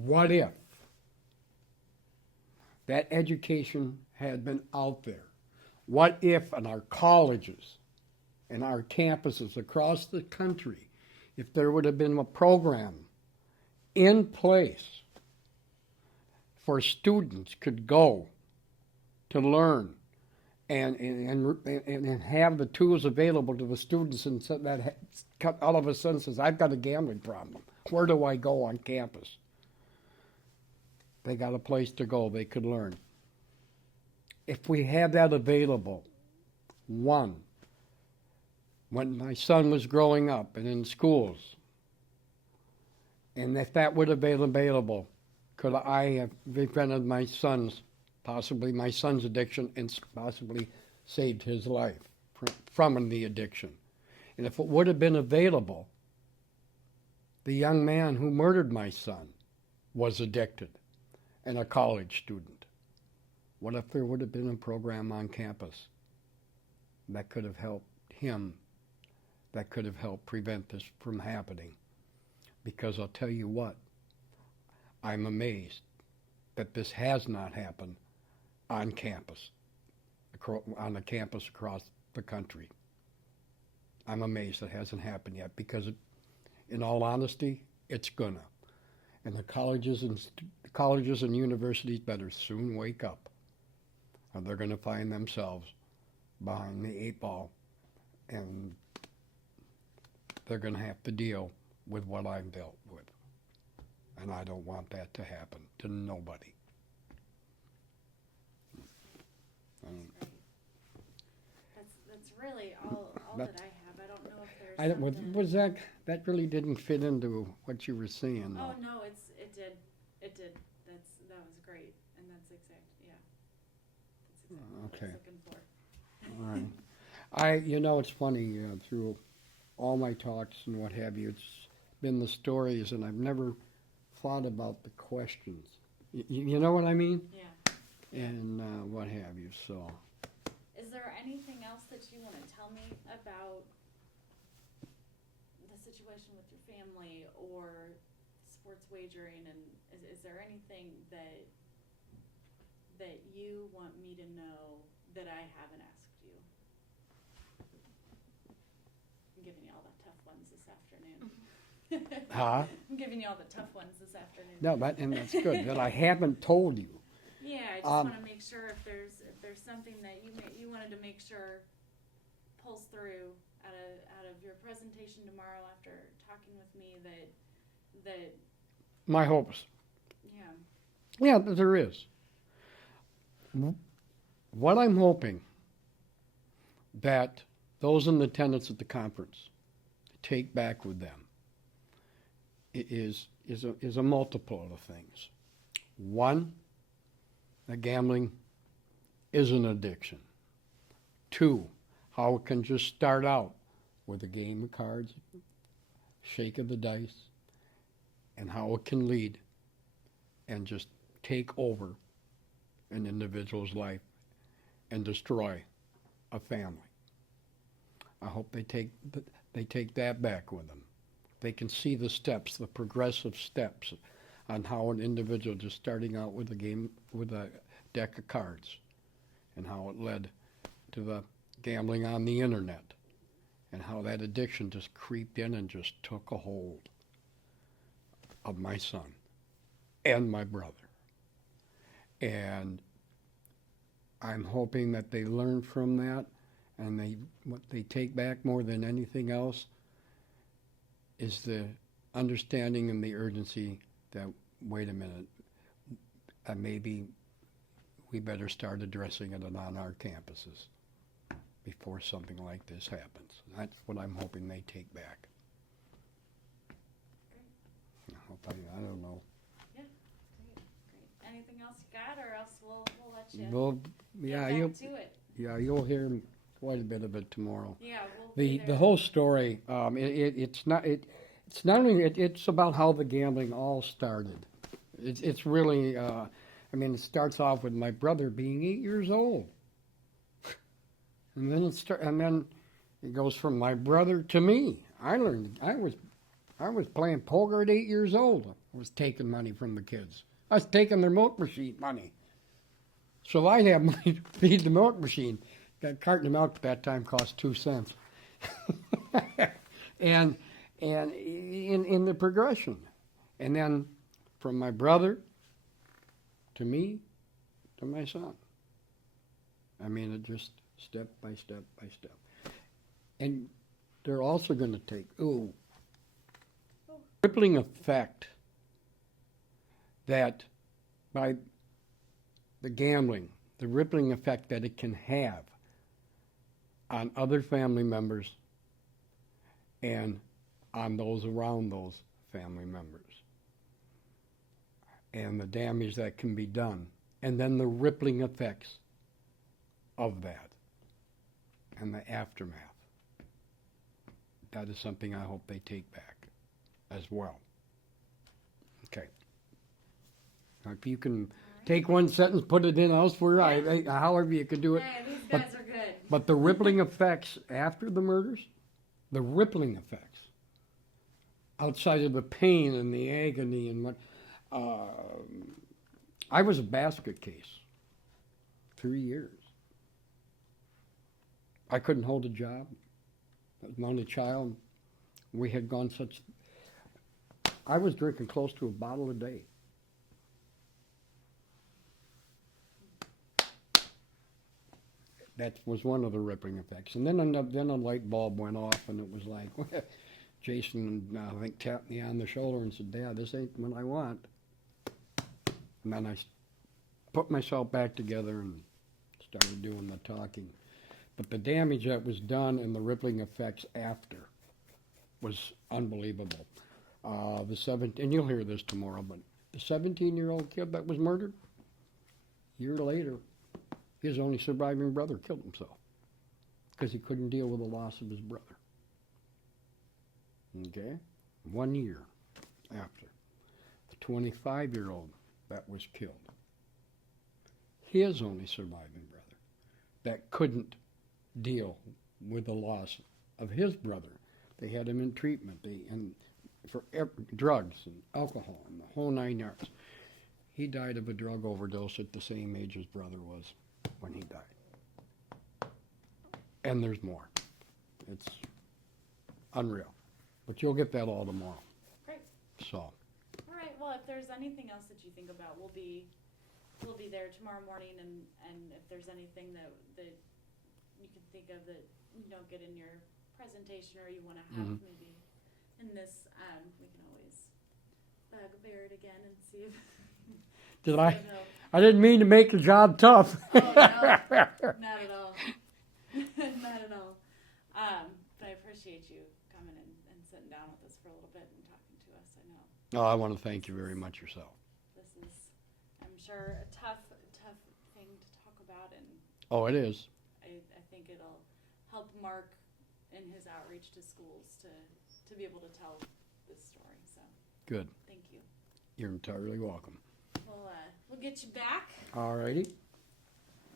what if that education had been out there? What if in our colleges and our campuses across the country, if there would have been a program in place for students could go to learn and have the tools available to the students, and so that all of a sudden says, I've got a gambling problem. Where do I go on campus? They got a place to go. They could learn. if we had that available, one, when my son was growing up and in schools, and if that would have been available, could I have prevented possibly my son's addiction, and possibly saved his life from the addiction? And if it would have been available, the young man who murdered my son was addicted and a college student. What if there would have been a program on campus that could have helped him, that could have helped prevent this from happening? Because I'll tell you what, I'm amazed that this has not happened on campus, on a campus across the country. I'm amazed it hasn't happened yet, because in all honesty, it's gonna. And the colleges and universities better soon wake up, or they're gonna find themselves behind the 8 ball, and they're gonna have to deal with what I've dealt with. And I don't want that to happen to nobody. That's really all that I have. I don't know if there's something. Was that really didn't fit into what you were saying, though? Oh no, it did. That was great, and that's exactly what I was looking for. All right. It's funny, through all my talks and what have you, it's been the stories, and I've never thought about the questions. You know what I mean? Yeah. And what have you, so. Is there anything else that you want to tell me about the situation with your family or sports wagering, and is there anything that you want me to know that I haven't asked you? I'm giving you all the tough ones this afternoon. Huh? I'm giving you all the tough ones this afternoon. No, and that's good, that I haven't told you. Yeah, I just want to make sure if there's something that you wanted to make sure pulls through out of your presentation tomorrow after talking with me that My hopes. yeah. Yeah, there is. What I'm hoping that those in attendance at the conference take back with them is a multiple of things. One, that gambling is an addiction. Two, how it can just start out with a game of cards, shake of the dice, and how it can lead and just take over an individual's life and destroy a family. I hope they take that back with them. They can see the steps, the progressive steps on how an individual just starting out with a game, with a deck of cards, and how it led to the gambling on the internet, and how that addiction just creeped in and just took a hold of my son and my brother. And I'm hoping that they learn from that, and what they take back more than anything else is the understanding and the urgency that, wait a minute, maybe we better start addressing it on our campuses before something like this happens. That's what I'm hoping they take back. I don't know. Yeah, great. Anything else you got, or else we'll let you Well, yeah, get back to it. Yeah, you'll hear quite a bit of it tomorrow. Yeah, we'll be The there. whole story. It's not only it's about how the gambling all started. It's really. It starts off with my brother being 8 years old, and then it goes from my brother to me. I was playing poker at 8 years old. I was taking money from the kids. I was taking their milk machine money. So I'd have money to feed the milk machine. That carton of milk at that time cost 2 cents. and in the progression. And then from my brother to me to my son. It just step by step by step. And they're also going to take, rippling effect that by the gambling the rippling effect that it can have on other family members and on those around those family members, and the damage that can be done, and then the rippling effects of that and the aftermath. That is something I hope they take back as well. Okay. Now, if you can take one sentence, put it in elsewhere, however you could do it. Hey, these guys are good. But the rippling effects after the murders, the rippling effects, outside of the pain and the agony and what, I was a basket case, 3 years. I couldn't hold a job. I was my only child. We had gone I was drinking close to a bottle a day. That was one of the rippling effects. And then a light bulb went off, and it was like, Jason, I think, tapped me on the shoulder and said, Dad, this ain't what I want. And then I put myself back together and started doing the talking. But the damage that was done and the rippling effects after was unbelievable. And you'll hear this tomorrow, but the 17-year-old kid that was murdered, a year later, his only surviving brother killed himself because he couldn't deal with the loss of his brother. Okay? 1 year after. The 25-year-old that was killed, his only surviving brother that couldn't deal with the loss of his brother. They had him in treatment for drugs and alcohol and the whole 9 yards. He died of a drug overdose at the same age his brother was when he died. And there's more. It's unreal. But you'll get that all tomorrow. Great. So. All right. Well, if there's anything else that you think about, we'll be there tomorrow morning, and if there's anything that you can think of that you don't get in your presentation or you want to have maybe in this, we can always bugbear it again and see if. I didn't mean to make the job tough. Oh, no, not at all. Not at all. But I appreciate you coming and sitting down with us for a little bit and talking to us. I know. Oh, I want to thank you very much yourself. This is, I'm sure, a tough thing to talk about, and Oh, it is. I think it'll help Mark in his outreach to schools to be able to tell this story. So Good. thank you. You're entirely welcome. We'll get you back. All righty.